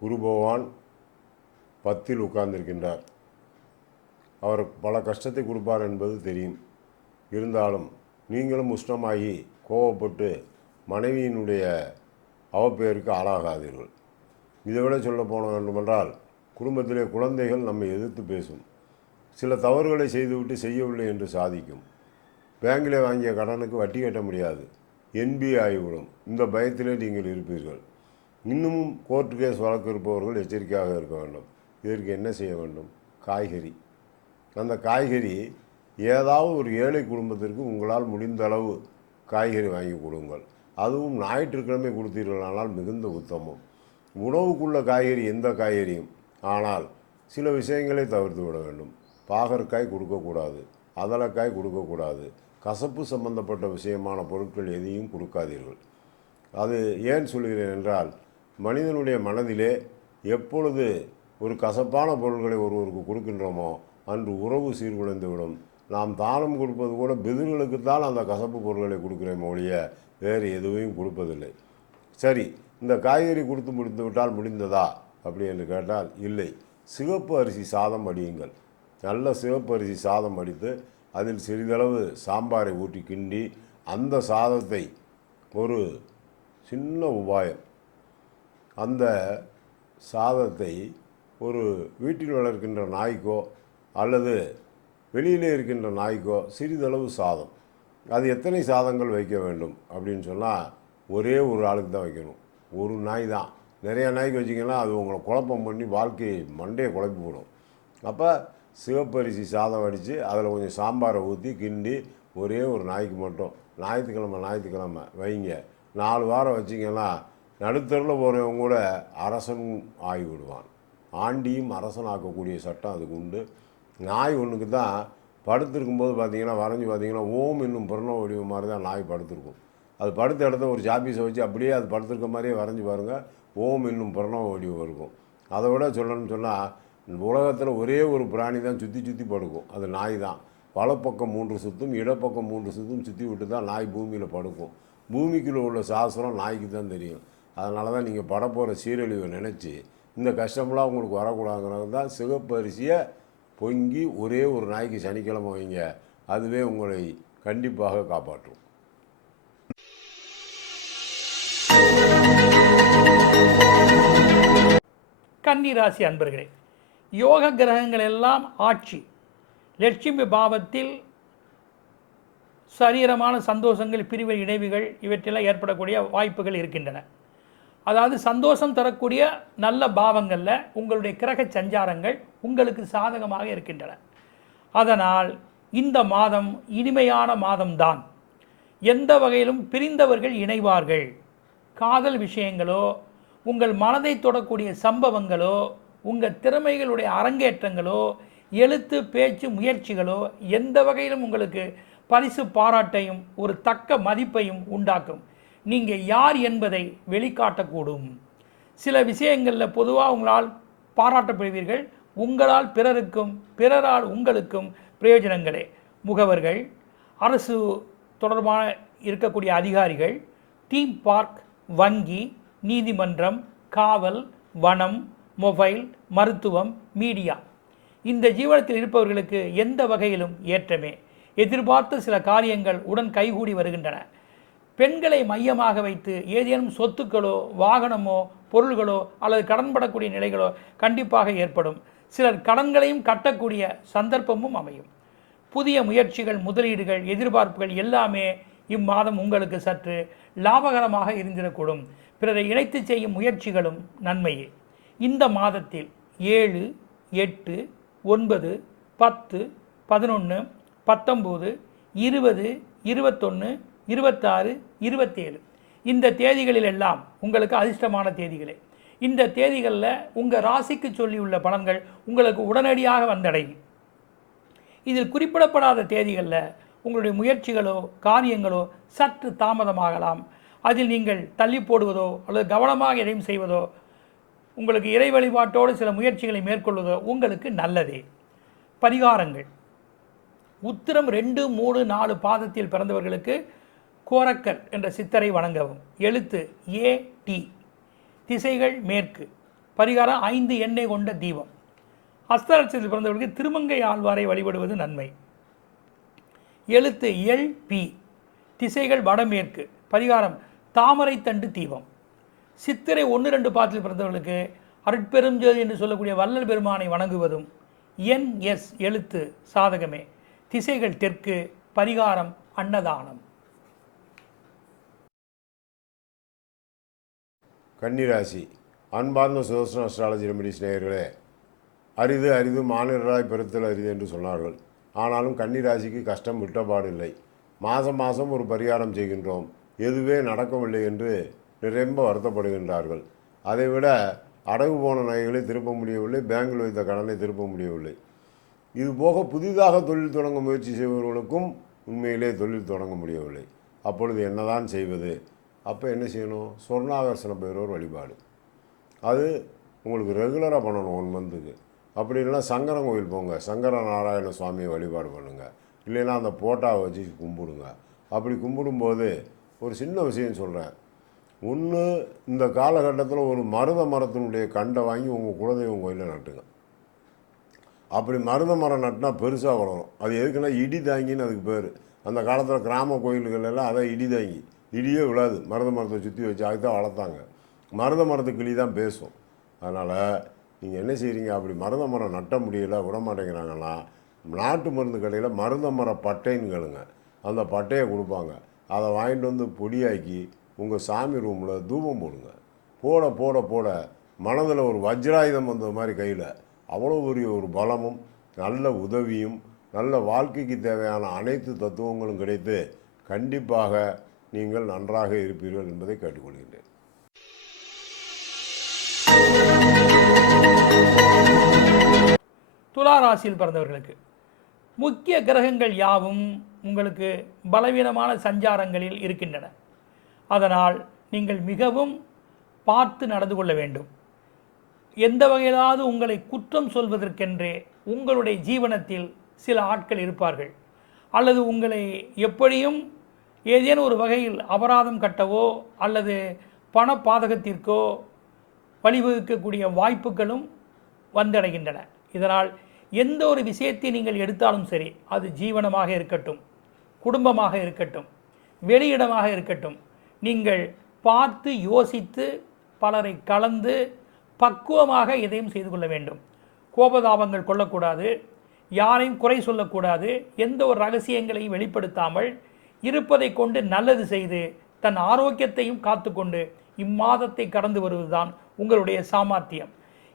குரு பகவான் 10ல் உட்கார்ந்திருக்கின்றார். அவர் பல கஷ்டத்தை கொடுப்பார் என்பது தெரியும். இருந்தாலும் நீங்களும் உஷ்ணமாகி கோவப்பட்டு மனைவியினுடைய அவப்பெயருக்கு ஆளாகாதீர்கள். இதை விட சொல்ல போன வேண்டுமென்றால் குடும்பத்திலே குழந்தைகள் நம்மை எதிர்த்து பேசும். சில தவறுகளை செய்துவிட்டு செய்யவில்லை என்று சாதிக்கும். பேங்கில் வாங்கிய கடனுக்கு வட்டி கட்ட முடியாது, என்பி ஆகிவிடும். இந்த பயத்திலே நீங்கள் இருப்பீர்கள். இன்னமும் கோர்ட் கேஸ் வழக்கு இருப்பவர்கள் எச்சரிக்கையாக இருக்க வேண்டும். இதற்கு என்ன செய்ய வேண்டும்? காய்கறி. அந்த காய்கறி ஏதாவது ஒரு ஏழை குடும்பத்திற்கு உங்களால் முடிந்த அளவு காய்கறி வாங்கி கொடுங்கள். அதுவும் ஞாயிற்றுக்கிழமை கொடுத்தீர்களானால் மிகுந்த உத்தமம். உணவுக்குள்ள காய்கறி எந்த காய்கறியும், ஆனால் சில விஷயங்களை தவிர்த்து விட வேண்டும். பாகற்காய் கொடுக்கக்கூடாது, அதலக்காய் கொடுக்கக்கூடாது, கசப்பு சம்பந்தப்பட்ட விஷயமான பொருட்கள் எதையும் கொடுக்காதீர்கள். அது ஏன் சொல்கிறேன் என்றால், மனிதனுடைய மனதிலே எப்பொழுது ஒரு கசப்பான பொருட்களை ஒருவருக்கு கொடுக்கின்றோமோ அன்று உறவு சீர்குலைந்துவிடும். நாம் தானம் கொடுப்பது கூட பிதுர்களுக்குத்தான் அந்த கசப்பு பொருட்களை கொடுக்குறேன் ஒழிய வேறு எதுவும் கொடுப்பதில்லை. சரி, இந்த காய்கறி கொடுத்து முடித்து விட்டால் முடிந்ததா அப்படி என்று கேட்டால் இல்லை. சிவப்பு அரிசி சாதம் அடியுங்கள். நல்ல சிவப்பு அரிசி சாதம் அடித்து அதில் சிறிதளவு சாம்பாரை ஊற்றி கிண்டி அந்த சாதத்தை ஒரு சின்ன உபாயம், அந்த சாதத்தை ஒரு வீட்டில் வளர்க்கின்ற நாய்க்கோ அல்லது வெளியிலே இருக்கின்ற நாய்க்கோ சிறிதளவு சாதம், அது எத்தனை சாதங்கள் வைக்க வேண்டும் அப்படின்னு சொன்னால் ஒரே ஒரு ஆளுக்கு தான் வைக்கணும். ஒரு நாய் தான். நிறைய நாய்க்கு வச்சிங்கன்னா அது உங்களை குழப்பம் பண்ணி வாழ்க்கையை மண்டையை குழப்பி போடும். அப்போ சிவப்பரிசி சாதம் அடித்து அதில் கொஞ்சம் சாம்பாரை ஊற்றி கிண்டி ஒரே ஒரு நாய்க்கு மட்டும் ஞாயிற்றுக்கிழமை வைங்க. 4 வாரம் வச்சிங்கன்னா நடுத்தரில் போகிறவங்க கூட அரசன் ஆகிவிடுவான். ஆண்டியும் அரசன் ஆக்கக்கூடிய சட்டம் அதுக்கு உண்டு. நாய் ஒன்றுக்கு தான் படுத்திருக்கும்போது பார்த்தீங்கன்னா பார்த்தீங்கன்னா ஓம் என்னும் பிரணவ வடிவம் மாதிரி தான் நாய் படுத்திருக்கும். அது படுத்த இடத்த ஒரு சாப்பீஸை வச்சு அப்படியே அது படுத்திருக்க மாதிரியே வரைஞ்சி பாருங்கள், ஓம் என்னும் பிரணவ வடிவம் இருக்கும். அதை விட சொல்லணும்னு சொன்னால், உலகத்தில் ஒரே ஒரு பிராணி தான் சுற்றி சுற்றி படுக்கும், அது நாய் தான். வலப்பக்கம் 3 சுற்றும் இடப்பக்கம் 3 சுற்றும் சுற்றி விட்டு தான் நாய் பூமியில் படுக்கும். பூமிக்குள்ளே உள்ள சாஸ்திரம் நாய்க்கு தான் தெரியும். அதனால தான் நீங்கள் படப்போகிற சீரழிவை நினச்சி இந்த கஷ்டம்லாம் உங்களுக்கு வரக்கூடாதுங்கிறது தான் சிவப்பு அரிசியை பொங்கி ஒரே ஒரு நாய்க்கு சனிக்கிழமை வைங்க. அதுவே உங்களை கண்டிப்பாக காப்பாற்றும். கன்னி ராசி அன்பர்களே, யோக கிரகங்கள் எல்லாம் ஆட்சி லட்சுமி பாவத்தில் சரீரமான சந்தோஷங்கள், பிரிவு, இணைவுகள் இவற்றெல்லாம் ஏற்படக்கூடிய வாய்ப்புகள் இருக்கின்றன. அதாவது சந்தோஷம் தரக்கூடிய நல்ல பாவங்களில் உங்களுடைய கிரக சஞ்சாரங்கள் உங்களுக்கு சாதகமாக இருக்கின்றன. அதனால் இந்த மாதம் இனிமையான மாதம்தான். எந்த வகையிலும் பிரிந்தவர்கள் இணைவார்கள். காதல் விஷயங்களோ, உங்கள் மனதை தொடக்கூடிய சம்பவங்களோ, உங்கள் திறமைகளுடைய அரங்கேற்றங்களோ, எழுத்து பேச்சு முயற்சிகளோ எந்த வகையிலும் உங்களுக்கு பரிசு பாராட்டையும் ஒரு தக்க மதிப்பையும் உண்டாக்கும். நீங்கள் யார் என்பதை வெளிக்காட்டக்கூடும். சில விஷயங்களில் பொதுவாக உங்களால் பாராட்டப்படுவீர்கள். உங்களால் பிறருக்கும், பிறரால் உங்களுக்கும் பிரயோஜனங்களே. முகவர்கள், அரசு தொடர்பான இருக்கக்கூடிய அதிகாரிகள், தீம் பார்க், வங்கி, நீதிமன்றம், காவல், வனம், மொபைல், மருத்துவம், மீடியா, இந்த ஜீவனத்தில் இருப்பவர்களுக்கு எந்த வகையிலும் ஏற்றமே. எதிர்பார்த்த சில காரியங்கள் உடன் கைகூடி வருகின்றன. பெண்களை மையமாக வைத்து ஏதேனும் சொத்துக்களோ, வாகனமோ, பொருள்களோ அல்லது கடன்படக்கூடிய நிலைகளோ கண்டிப்பாக ஏற்படும். சிலர் கடன்களையும் கட்டக்கூடிய சந்தர்ப்பமும் அமையும். புதிய முயற்சிகள், முதலீடுகள், எதிர்பார்ப்புகள் எல்லாமே இம்மாதம் உங்களுக்கு சற்று லாபகரமாக இருந்திடக்கூடும். பிறரை இணைத்து செய்யும் முயற்சிகளும் நன்மையே. இந்த மாதத்தில் 7, 8, 9, 10, 11, 19, 20, 21, 26, 27 இந்த தேதிகளில் எல்லாம் உங்களுக்கு அதிர்ஷ்டமான தேதிகளே. இந்த தேதிகளில் உங்கள் ராசிக்கு சொல்லியுள்ள பலன்கள் உங்களுக்கு உடனடியாக வந்தடையும். இதில் குறிப்பிடப்படாத தேதிகளில் உங்களுடைய முயற்சிகளோ காரியங்களோ சற்று தாமதமாகலாம். அதில் நீங்கள் தள்ளி போடுவதோ அல்லது கவனமாக எதையும் செய்வதோ, உங்களுக்கு இறை வழிபாட்டோடு சில முயற்சிகளை மேற்கொள்வதோ உங்களுக்கு நல்லதே. பரிகாரங்கள்: உத்திரம் 2, 3, 4 பாதத்தில் பிறந்தவர்களுக்கு கோரக்கர் என்ற சித்தரை வணங்கவும். எழுத்து AT. திசைகள் மேற்கு. பரிகாரம் 5 எண்ணெய் கொண்ட தீபம். அஸ்தலட்சத்தில் பிறந்தவர்களுக்கு திருமங்கை ஆழ்வாரை வழிபடுவது நன்மை. எழுத்து LP. திசைகள் வடமேற்கு. பரிகாரம் தாமரை தண்டு தீபம். சித்திரை 1, 2 பாதத்தில் பிறந்தவர்களுக்கு அருட்பெரும் ஜோதி என்று சொல்லக்கூடிய வள்ளல் பெருமானை வணங்குவதும் எஸ் எழுத்து சாதகமே. திசைகள் தெற்கு. பரிகாரம் அன்னதானம். கன்னிராசி. அன்பார்ந்த சுதர்சன அஸ்ட்ராலஜி ரெமிடிஸ் நேயர்களே, அரிது அரிது மாநிலராய் பெருத்தல் அரிது என்று சொன்னார்கள். ஆனாலும் கன்னிராசிக்கு கஷ்டம் விட்டபாடில்லை. மாதம் மாதம் ஒரு பரிகாரம் செய்கின்றோம், எதுவே நடக்கவில்லை என்று ரொம்ப வருத்தப்படுகின்றார்கள். அதைவிட அடகு போன நகைகளை திருப்ப முடியவில்லை, பேங்கில் வைத்த கடனை திருப்ப முடியவில்லை. இது போக புதிதாக தொழில் தொடங்க முயற்சி செய்பவர்களுக்கும் உண்மையிலே தொழில் தொடங்க முடியவில்லை. அப்பொழுது என்னதான் செய்வது? அப்போ என்ன செய்யணும்? சொர்ணாகர்ஷண பைரவர் வழிபாடு. அது உங்களுக்கு ரெகுலராக பண்ணணும் 1 மந்த்துக்கு. அப்படி இல்லைன்னா சங்கரன் கோயில் போங்க, சங்கர நாராயண சுவாமியை வழிபாடு பண்ணுங்கள். இல்லைன்னா அந்த போட்டாவை வச்சு கும்பிடுங்க. அப்படி கும்பிடும்போது ஒரு சின்ன விஷயம் சொல்கிறேன். ஒன்று, இந்த காலகட்டத்தில் ஒரு மருத மரத்தினுடைய கண்டை வாங்கி உங்கள் குலதெய்வம் கோயிலில் நட்டுங்க. அப்படி மருத மரம் நட்டினா பெருசாக வளரும். அது எதுக்குன்னா இடி தாங்கின்னு அதுக்கு பேர். அந்த காலத்தில் கிராம கோயில்கள் எல்லாம் அதான் இடி தாங்கி, இடியே விழாது, மருத மரத்தை சுற்றி வச்சு அதுக்கு தான் வளர்த்தாங்க. மருத மரத்து கிளி தான் பேசும். அதனால் நீங்கள் என்ன செய்கிறீங்க? அப்படி மருத மரம் நட்ட முடியல, விட மாட்டேங்கிறாங்கன்னா நாட்டு மருந்து கடையில் மருத மர பட்டைன்னு கேளுங்க. அந்த பட்டையை கொடுப்பாங்க. அதை வாங்கிட்டு வந்து பொடியாக்கி உங்கள் சாமி ரூமில் தூபம் போடுங்க. போட போட போட மனதில் ஒரு வஜ்ராயுதம் வந்த மாதிரி கையில் அவ்வளோ பெரிய ஒரு பலமும் நல்ல உதவியும் நல்ல வாழ்க்கைக்கு தேவையான அனைத்து தத்துவங்களும் கிடைத்து கண்டிப்பாக நீங்கள் நன்றாக இருப்பீர்கள் என்பதை கேட்டுக்கொள்கின்றேன். துலா ராசியில் பிறந்தவர்களுக்கு முக்கிய கிரகங்கள் யாவும் உங்களுக்கு பலவீனமான சஞ்சாரங்களில் இருக்கின்றன. அதனால் நீங்கள் மிகவும் பார்த்து நடந்து கொள்ள வேண்டும். எந்த வகையிலாவது உங்களை குற்றம் சொல்வதற்கென்றே உங்களுடைய ஜீவனத்தில் சில ஆட்கள் இருப்பார்கள். அல்லது உங்களை எப்படியும் ஏதேனும் ஒரு வகையில் அபராதம் கட்டவோ அல்லது பண பாதகத்திற்கோ வழிவகுக்கக்கூடிய வாய்ப்புகளும் வந்தடைகின்றன. இதனால் எந்த ஒரு விஷயத்தை நீங்கள் எடுத்தாலும் சரி, அது ஜீவனமாக இருக்கட்டும், குடும்பமாக இருக்கட்டும், வெளியிடமாக இருக்கட்டும், நீங்கள் பார்த்து யோசித்து பலரை கலந்து பக்குவமாக எதையும் செய்து கொள்ள வேண்டும். கோபதாபங்கள் கொள்ளக்கூடாது, யாரையும் குறை சொல்லக்கூடாது, எந்த ஒரு ரகசியங்களையும் வெளிப்படுத்தாமல் இருப்பதை கொண்டு நல்லது செய்து தன் ஆரோக்கியத்தையும் காத்து கொண்டு இம்மாதத்தை கடந்து வருவதுதான் உங்களுடைய சாமர்த்தியம்.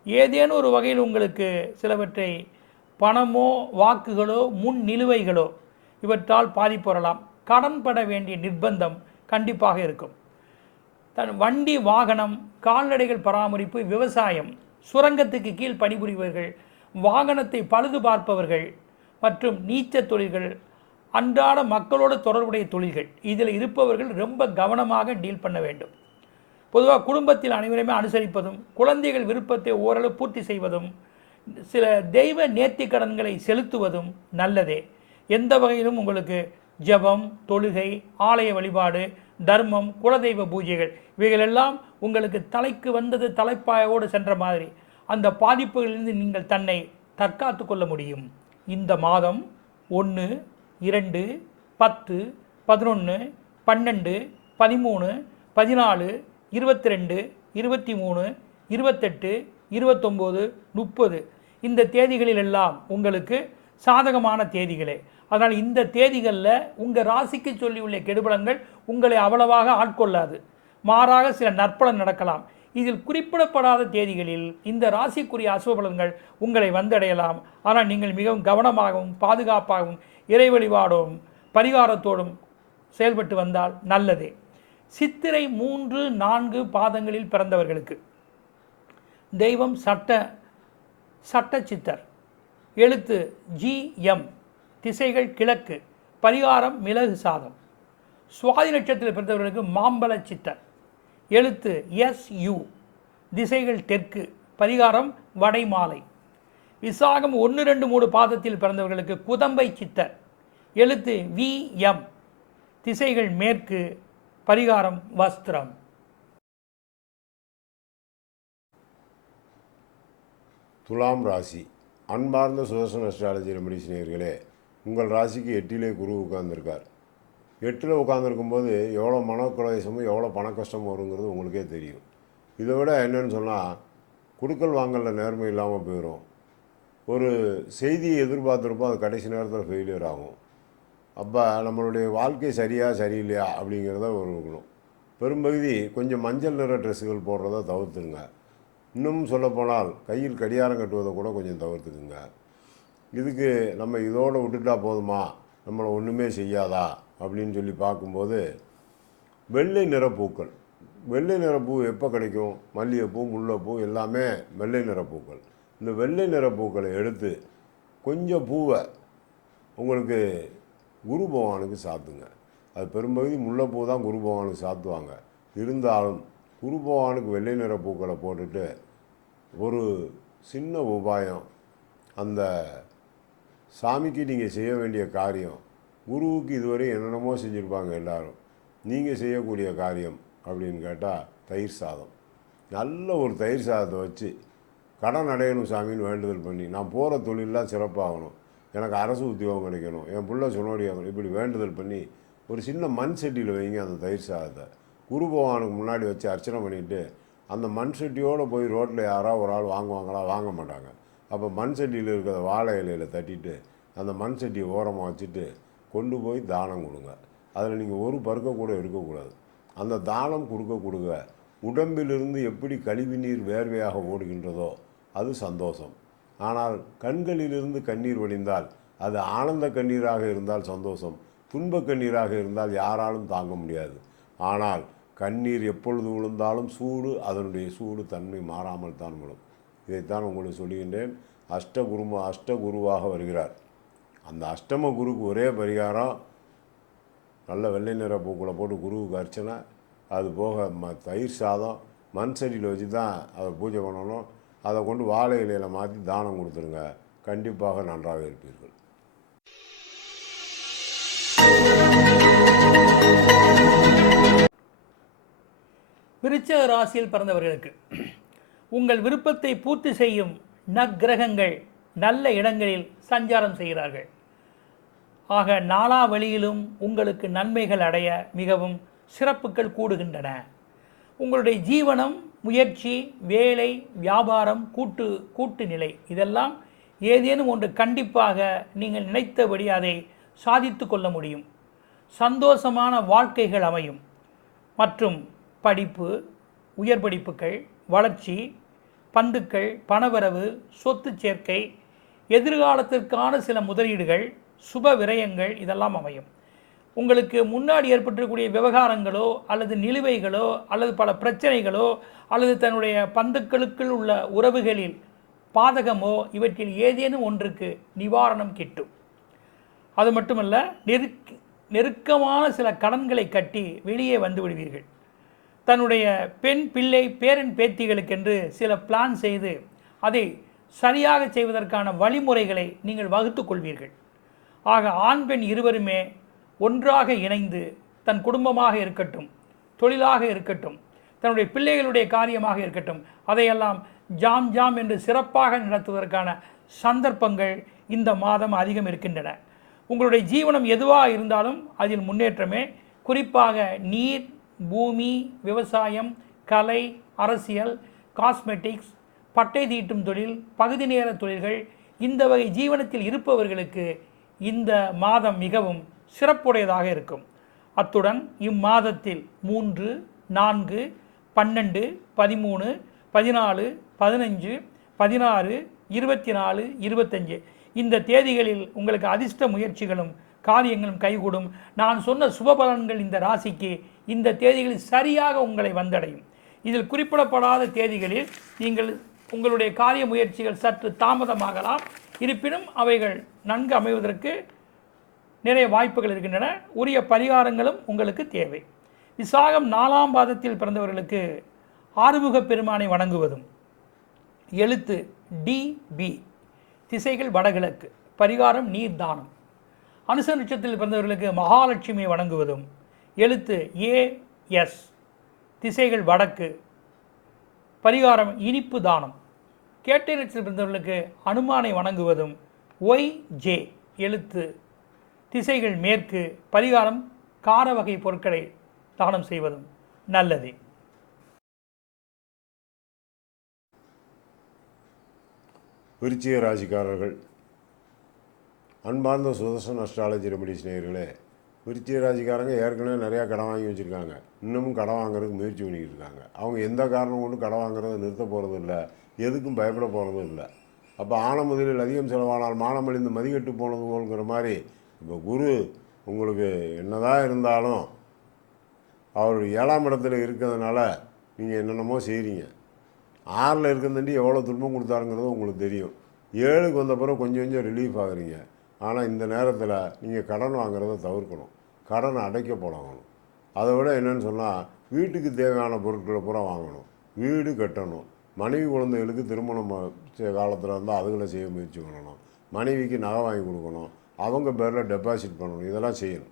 ஏதேனும் ஒரு வகையில் உங்களுக்கு சிலவற்றை பணமோ வாக்குகளோ முன் நிலுவைகளோ இவற்றால் பாதிப்பு வரலாம். கடன் பட வேண்டிய நிர்பந்தம் கண்டிப்பாக இருக்கும். தன் வண்டி வாகனம் கால்நடைகள் பராமரிப்பு விவசாயம் சுரங்கத்துக்கு கீழ் பணிபுரிபவர்கள் வாகனத்தை பழுது பார்ப்பவர்கள் மற்றும் நீச்ச தொழில்கள் அன்றாட மக்களோடு தொடர்புடைய தொழில்கள் இதில் இருப்பவர்கள் ரொம்ப கவனமாக டீல் பண்ண வேண்டும். பொதுவாக குடும்பத்தில் அனைவருமே அனுசரிப்பதும் குழந்தைகள் விருப்பத்தை ஓரளவு பூர்த்தி செய்வதும் சில தெய்வ நேர்த்தி கடன்களை செலுத்துவதும் நல்லதே. எந்த வகையிலும் உங்களுக்கு ஜபம் தொழுகை ஆலய வழிபாடு தர்மம் குலதெய்வ பூஜைகள் இவைகளெல்லாம் உங்களுக்கு தலைக்கு வந்தது தலைப்பாயோடு சென்ற மாதிரி அந்த பாதிப்புகளிலிருந்து நீங்கள் தன்னை தற்காத்து கொள்ள முடியும். இந்த மாதம் 1, 2, 10, 11, 12, 13, 14, 22, 23, 28, 29, 30 இந்த தேதிகளில் எல்லாம் உங்களுக்கு சாதகமான தேதிகளே. அதனால் இந்த தேதிகளில் உங்கள் ராசிக்கு சொல்லியுள்ள கெடுபலங்கள் உங்களை அவ்வளவாக ஆட்கொள்ளாது. மாறாக சில நற்பலன் நடக்கலாம். இதில் குறிப்பிடப்படாத தேதிகளில் இந்த ராசிக்குரிய அசுபலன்கள் உங்களை வந்தடையலாம். ஆனால் நீங்கள் மிகவும் கவனமாகவும் பாதுகாப்பாகவும் இறை வழிபாடும் பரிகாரத்தோடும் செயல்பட்டு வந்தால் நல்லதே. சித்திரை 3, 4 பாதங்களில் பிறந்தவர்களுக்கு தெய்வம் சட்ட சித்தர், எழுத்து GM, திசைகள் கிழக்கு, பரிகாரம் மிளகு சாதம். சுவாதி நட்சத்திரத்தில் பிறந்தவர்களுக்கு மாம்பழ சித்தர், எழுத்து SU, திசைகள் தெற்கு, பரிகாரம் வடை மாலை. விசாகம் 1, 2, 3 பாதத்தில் பிறந்தவர்களுக்கு குதம்பை சித்தர், எழுத்து VM, திசைகள் மேற்கு, பரிகாரம் வஸ்திரம். துலாம் ராசி. அன்பார்ந்த சுதர்சன அஸ்ட்ராலஜி ரெமிடிஸ் நேயர்களே, உங்கள் ராசிக்கு 8லே குரு உட்கார்ந்துருக்கார். 8ல் உட்காந்துருக்கும்போது எவ்வளோ மனக்குலேசமும் எவ்வளோ பண கஷ்டமும் வருங்கிறது உங்களுக்கே தெரியும். இதை விட என்னன்னு சொன்னால் குடுக்கல் வாங்கலில் நேர்மை இல்லாமல் போயிடும். ஒரு செய்தியை எதிர்பார்த்துருப்போம், அது கடைசி நேரத்தில் ஃபெயிலியர் ஆகும். அப்போ நம்மளுடைய வாழ்க்கை சரியா சரியில்லையா அப்படிங்கிறத ஒரு இருக்கணும். பெரும்பகுதி கொஞ்சம் மஞ்சள் நிற ட்ரெஸ்ஸுகள் போடுறத தவிர்த்துருங்க. இன்னும் சொல்லப்போனால் கையில் கடிகாரம் கட்டுவதை கூட கொஞ்சம் தவிர்த்துக்குங்க. இதுக்கு நம்ம இதோடு விட்டுட்டா போதுமா, நம்மளை ஒன்றுமே செய்யாதா அப்படின்னு சொல்லி பார்க்கும்போது, வெள்ளை நிற பூக்கள். வெள்ளை நிற பூ எப்போ கிடைக்கும்? மல்லிகைப்பூ, முல்லைப்பூ எல்லாமே வெள்ளை நிற பூக்கள். இந்த வெள்ளை நிற பூக்களை எடுத்து கொஞ்சம் பூவை உங்களுக்கு குரு பகவானுக்கு சாத்துங்க. அது பெரும்பகுதி முல்லைப்பூ தான் குரு பகவானுக்கு சாத்துவாங்க. இருந்தாலும் குரு பகவானுக்கு வெள்ளை நிற பூக்களை போட்டுட்டு ஒரு சின்ன உபாயம், அந்த சாமிக்கு நீங்கள் செய்ய வேண்டிய காரியம், குருவுக்கு இதுவரை என்னென்னமோ செஞ்சுருப்பாங்க எல்லாரும், நீங்கள் செய்யக்கூடிய காரியம் அப்படின்னு கேட்டால் தயிர் சாதம். நல்ல ஒரு தயிர் சாதத்தை வச்சு கடன் அடையணும் சாமின்னு வேண்டுதல் பண்ணி, நான் போகிற தொழிலெலாம் சிறப்பாகணும், எனக்கு அரசு உத்தியோகம் கிடைக்கணும், என் பிள்ளை சொன்னோடியாகணும், இப்படி வேண்டுதல் பண்ணி ஒரு சின்ன மண் சட்டியில் வைங்க. அந்த தயிர் சாதத்தை குரு பகவானுக்கு முன்னாடி வச்சு அர்ச்சனை பண்ணிவிட்டு, அந்த மண் சட்டியோடு போய் ரோட்டில் யாராவது ஒரு ஆள் வாங்குவாங்களா? வாங்க மாட்டாங்க. அப்போ மண் சட்டியில் இருக்கிற வாழை இலையில் தட்டிட்டு அந்த மண் சட்டியை ஓரமாக வச்சுட்டு கொண்டு போய் தானம் கொடுங்க. அதில் நீங்கள் ஒரு பருக்க கூட இருக்கக்கூடாது. அந்த தானம் கொடுக்க உடம்பிலிருந்து எப்படி கழிவு நீர் வேர்வையாக ஓடுகின்றதோ அது சந்தோஷம். ஆனால் கண்களிலிருந்து கண்ணீர் வடிந்தால் அது ஆனந்த கண்ணீராக இருந்தால் சந்தோஷம், துன்ப கண்ணீராக இருந்தால் யாராலும் தாங்க முடியாது. ஆனால் கண்ணீர் எப்பொழுது விழுந்தாலும் சூடு, அதனுடைய சூடு தன்மை மாறாமல் தான் விழும். இதைத்தான் உங்களுக்கு சொல்லுகின்றேன். அஷ்டகுருவாக வருகிறார். அந்த அஷ்டம குருக்கு ஒரே பரிகாரம், நல்ல வெள்ளை நிற பூக்களை போட்டு குருவுக்கு அர்ச்சனை, அது போக தயிர் சாதம் மண் சட்டியில் வச்சு தான் அதை பூஜை பண்ணணும். அதை கொண்டு வாழை இலையில் மாற்றி தானம் கொடுத்துருங்க. கண்டிப்பாக நன்றாக இருப்பீர்கள். விருச்சிக ராசியில் பிறந்தவர்களுக்கு உங்கள் விருப்பத்தை பூர்த்தி செய்யும் நற்கிரகங்கள் நல்ல இடங்களில் சஞ்சாரம் செய்கிறார்கள். ஆக நாலா வழியிலும் உங்களுக்கு நன்மைகள் அடைய மிகவும் சிறப்புகள் கூடுகின்றன. உங்களுடைய ஜீவனம், முயற்சி, வேலை, வியாபாரம், கூட்டு நிலை, இதெல்லாம் ஏதேனும் ஒன்று கண்டிப்பாக நீங்கள் நினைத்தபடி அதை சாதித்து கொள்ள முடியும். சந்தோஷமான வாழ்க்கைகள் அமையும். மற்றும் படிப்பு, உயர் படிப்புகள், வளர்ச்சி, பந்துக்கள், பணவரவு, சொத்து சேர்க்கை, எதிர்காலத்திற்கான சில முதலீடுகள், சுப விரயங்கள் இதெல்லாம் அமையும். உங்களுக்கு முன்னாடி ஏற்பட்டிருக்கக்கூடிய விவகாரங்களோ அல்லது நிலுவைகளோ அல்லது பல பிரச்சனைகளோ அல்லது தன்னுடைய பந்துக்களுக்குள் உள்ள உறவுகளில் பாதகமோ இவற்றில் ஏதேனும் ஒன்றுக்கு நிவாரணம் கிட்டும். அது மட்டுமல்ல, நெருக்கமான சில கடன்களை கட்டி வெளியே வந்து விடுவீர்கள். தன்னுடைய பெண் பிள்ளை பேரன் பேத்திகளுக்கென்று சில பிளான் செய்து அதை சரியாக செய்வதற்கான வழிமுறைகளை நீங்கள் வகுத்து கொள்வீர்கள். ஆக ஆண் பெண் இருவருமே ஒன்றாக இணைந்து தன் குடும்பமாக இருக்கட்டும், தொழிலாக இருக்கட்டும், தன்னுடைய பிள்ளைகளுடைய காரியமாக இருக்கட்டும், அதையெல்லாம் ஜாம் என்று சிறப்பாக நடத்துவதற்கான சந்தர்ப்பங்கள் இந்த மாதம் அதிகம் இருக்கின்றன. உங்களுடைய ஜீவனம் எதுவாக இருந்தாலும் அதில் முன்னேற்றமே. குறிப்பாக நீர், பூமி, விவசாயம், கலை, அரசியல், காஸ்மெட்டிக்ஸ், பட்டை தீட்டும் தொழில், பகுதி நேர தொழில்கள், இந்த வகை ஜீவனத்தில் இருப்பவர்களுக்கு இந்த மாதம் மிகவும் சிறப்புடையதாக இருக்கும். அத்துடன் இம்மாதத்தில் 3, 4, 12, 13, 14, 15, 16, 24, 25 இந்த தேதிகளில் உங்களுக்கு அதிர்ஷ்ட முயற்சிகளும் காரியங்களும் கைகூடும். நான் சொன்ன சுபபலன்கள் இந்த ராசிக்கு இந்த தேதிகளில் சரியாக உங்களை வந்தடையும். இதில் குறிப்பிடப்படாத தேதிகளில் நீங்கள் உங்களுடைய காரிய முயற்சிகள் சற்று தாமதமாகலாம். இருப்பினும் அவைகள் நன்கு அமைவதற்கு நிறைய வாய்ப்புகள் இருக்கின்றன. உரிய பரிகாரங்களும் உங்களுக்கு தேவை. விசாகம் 4ஆம் பாதத்தில் பிறந்தவர்களுக்கு ஆறுமுக பெருமானை வணங்குவதும், எழுத்து DB, திசைகள் வடகிழக்கு, பரிகாரம் நீர் தானம். அனுச நட்சத்திரத்தில் பிறந்தவர்களுக்கு மகாலட்சுமியை வணங்குவதும், எழுத்து AS, திசைகள் வடக்கு, பரிகாரம் இனிப்பு தானம். கேட்டை நட்சத்திரத்தில் பிறந்தவர்களுக்கு அனுமானை வணங்குவதும், YJ, எழுத்து, திசைகள் மேற்கு, பரிகாரம் கார வகை பொருட்களை தானம் செய்வதும் நல்லதே. விருச்சிக ராசிக்காரர்கள், அன்பார்ந்த சுதர்சன் அஸ்ட்ராலஜி ரெமிடிஸ் நேயர்களே, விருச்சிக ராசிக்காரங்க ஏற்கனவே நிறையா கடன் வாங்கி வச்சுருக்காங்க. இன்னமும் கடன் வாங்குறதுக்கு முயற்சி பண்ணிக்கிட்டு இருக்காங்க. அவங்க எந்த காரணம் கொண்டு கடன் வாங்குறதை நிறுத்த போகிறதும் இல்லை, எதுக்கும் பயப்பட போகிறதும் இல்லை. அப்போ ஆன முதலில் அதிகம் செலவானால் மானமழிந்து மதிக்கட்டு போனது போலுங்கிற மாதிரி இப்போ குரு உங்களுக்கு என்னதான் இருந்தாலும் அவர் 7ஆம் இடத்துல இருக்கிறதுனால நீங்கள் என்னென்னமோ செய்கிறீங்க. 6ல் இருக்கிறதாண்டி எவ்வளோ துன்பம் கொடுத்தாருங்கிறது உங்களுக்கு தெரியும். 7க்கு வந்த பிறகு கொஞ்சம் கொஞ்சம் ரிலீஃப் ஆகுறீங்க. ஆனால் இந்த நேரத்தில் நீங்கள் கடன் வாங்குறத தவிர்க்கணும். கடனை அடைக்க போடணும். அதை விட என்னென்னு சொன்னால் வீட்டுக்கு தேவையான பொருட்களை பூரா வாங்கணும், வீடு கட்டணும், மனைவி குழந்தைகளுக்கு திருமணம் காலத்தில் இருந்தால் அதுகளை செய்ய முயற்சி பண்ணணும், மனைவிக்கு நகை வாங்கி கொடுக்கணும், அவங்க பேரில் டெபாசிட் பண்ணணும். இதெல்லாம் செய்யணும்.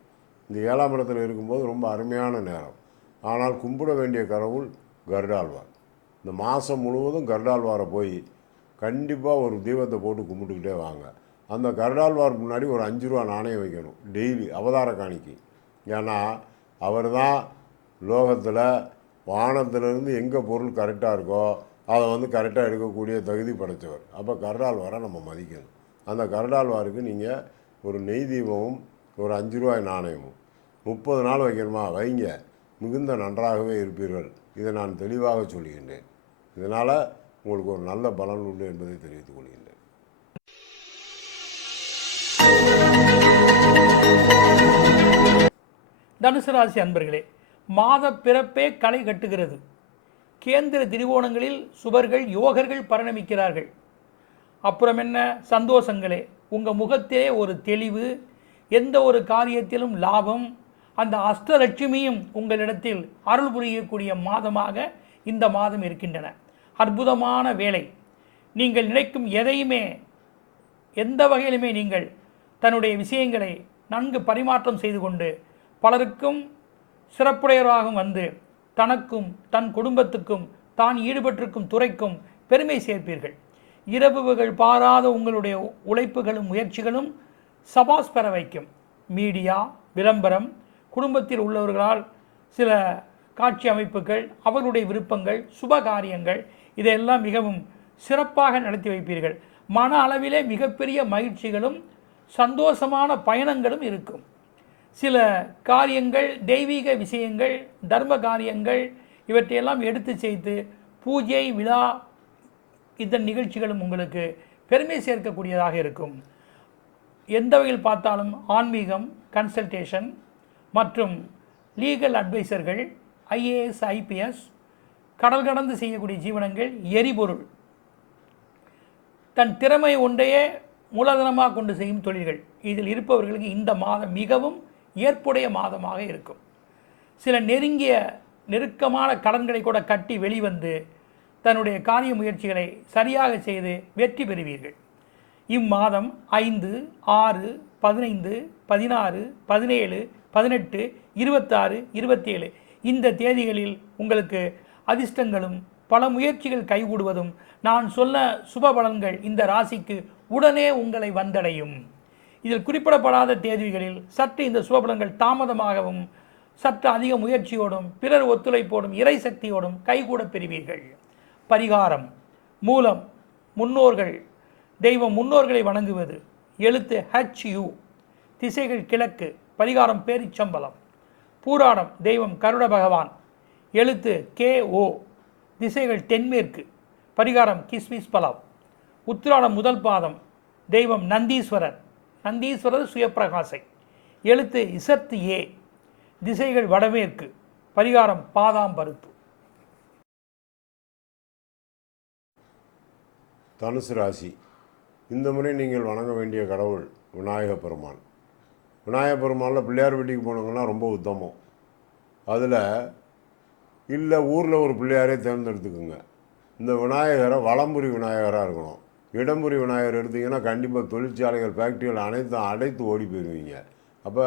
இந்த 7ஆம் இடத்துல இருக்கும்போது ரொம்ப அருமையான நேரம். ஆனால் கும்பிட வேண்டிய கடவுள் கருடாழ்வார். இந்த மாதம் முழுவதும் கருடாழ்வாரை போய் கண்டிப்பாக ஒரு தீபத்தை போட்டு கும்பிட்டுக்கிட்டே வாங்க. அந்த கருடாழ்வார் முன்னாடி ஒரு 5 ரூபா நாணயம் வைக்கணும் டெய்லி, அவதார காணிக்கை. ஏன்னா அவர் தான் லோகத்தில் வானத்திலிருந்து எங்கே பொருள் கரெக்டாக இருக்கோ அதை கரெக்டாக எடுக்கக்கூடிய தகுதி படைத்தவர். அப்போ கருடாழ்வாரை நம்ம மதிக்கணும். அந்த கருடாழ்வாருக்கு நீங்கள் ஒரு நெய் தீபமும் ஒரு 5 ரூபாய் நாணயமும் 30 நாள் வைக்கணுமா, வைங்க, மிகுந்த நன்றாகவே இருப்பீர்கள். இதை நான் தெளிவாக சொல்கின்றேன். இதனால் உங்களுக்கு ஒரு நல்ல பலன் உண்டு என்பதை தெரிவித்துக் கொள்கின்றேன். தனுசு ராசி அன்பர்களே, மாத பிறப்பே களை கட்டுகிறது. கேந்திர திரிகோணங்களில் சுபர்கள் யோகர்கள் பரிணமிக்கிறார்கள். அப்புறம் என்ன சந்தோஷங்களே, உங்கள் முகத்திலே ஒரு தெளிவு, எந்த ஒரு காரியத்திலும் லாபம், அந்த அஷ்டலட்சுமியும் உங்களிடத்தில் அருள் புரியக்கூடிய மாதமாக இந்த மாதம் இருக்கின்றன. அற்புதமான வேலை. நீங்கள் நினைக்கும் எதையுமே எந்த வகையிலுமே நீங்கள் தன்னுடைய விஷயங்களை நன்கு பரிமாற்றம் செய்து கொண்டு பலருக்கும் சிறப்புடையவராகவும் வந்து தனக்கும் தன் குடும்பத்துக்கும் தான் ஈடுபட்டிருக்கும் துறைக்கும் பெருமை சேர்ப்பீர்கள். இரவுகள் பாராத உங்களுடைய உழைப்புகளும் முயற்சிகளும் சபாஸ் பெற வைக்கும். மீடியா, விளம்பரம், குடும்பத்தில் உள்ளவர்களால் சில காட்சி அமைப்புகள், அவர்களுடைய விருப்பங்கள், சுப காரியங்கள், இதையெல்லாம் மிகவும் சிறப்பாக நடத்தி வைப்பீர்கள். மன அளவிலே மிகப்பெரிய மகிழ்ச்சிகளும் சந்தோஷமான பயணங்களும் இருக்கும். சில காரியங்கள், தெய்வீக விஷயங்கள், தர்ம காரியங்கள், இவற்றையெல்லாம் எடுத்து செய்து பூஜை, விழா, இதன் நிகழ்ச்சிகளும் உங்களுக்கு பெருமை சேர்க்கக்கூடியதாக இருக்கும். எந்த வகையில் பார்த்தாலும் ஆன்மீகம், கன்சல்டேஷன் மற்றும் லீகல் அட்வைசர்கள், ஐஏஎஸ், ஐபிஎஸ், கடல் கடந்து செய்யக்கூடிய ஜீவனங்கள், எரிபொருள், தன் திறமை ஒன்றையே மூலதனமாக கொண்டு செய்யும் தொழில்கள், இதில் இருப்பவர்களுக்கு இந்த மாதம் மிகவும் ஏற்புடைய மாதமாக இருக்கும். சில நெருக்கமான கடன்களை கூட கட்டி வெளிவந்து தன்னுடைய காரிய முயற்சிகளை சரியாக செய்து வெற்றி பெறுவீர்கள். இம்மாதம் 5, 6, 15, 16, 17, 18, 26, 27 இந்த தேதிகளில் உங்களுக்கு அதிர்ஷ்டங்களும் பல முயற்சிகள் கைகூடுவதும், நான் சொன்ன சுப பலன்கள் இந்த ராசிக்கு உடனே உங்களை வந்தடையும். இதில் குறிப்பிடப்படாத தேதிகளில் சற்று இந்த சுபபலன்கள் தாமதமாகவும் சற்று அதிக முயற்சியோடும் பிறர் ஒத்துழைப்போடும் இறை சக்தியோடும் கைகூட பெறுவீர்கள். பரிகாரம்: மூலம் முன்னோர்கள், தெய்வம் முன்னோர்களை வணங்குவது. எழுத்து HU, திசைகள் கிழக்கு, பரிகாரம் பேரிச்சம்பலம். பூராடம், தெய்வம் கருட பகவான், எழுத்து KO, திசைகள் தென்மேற்கு, பரிகாரம் கிஸ்மிஸ் பலம். உத்திராடம் முதல் பாதம், தெய்வம் நந்தீஸ்வரர், நந்தீஸ்வரர் சுயப்பிரகாசை, எழுத்து ZA, திசைகள் வடமேற்கு, பரிகாரம் பாதாம் பருப்பு. தனுசு ராசி, இந்த முறை நீங்கள் வணங்க வேண்டிய கடவுள் விநாயகப் பெருமான். விநாயகப் பெருமானில் பிள்ளையார் வீட்டுக்கு போனவங்கன்னா ரொம்ப உத்தமம். அதில் இல்லை ஊரில் ஒரு பிள்ளையாரே தேர்ந்தெடுத்துக்குங்க. இந்த விநாயகரை வலம்புரி விநாயகராக இருக்கணும். இடம்புரி விநாயகர் எடுத்திங்கன்னா கண்டிப்பாக தொழிற்சாலைகள், ஃபேக்ட்ரிகள் அனைத்தும் அடைத்து ஓடி போயிடுவீங்க. அப்போ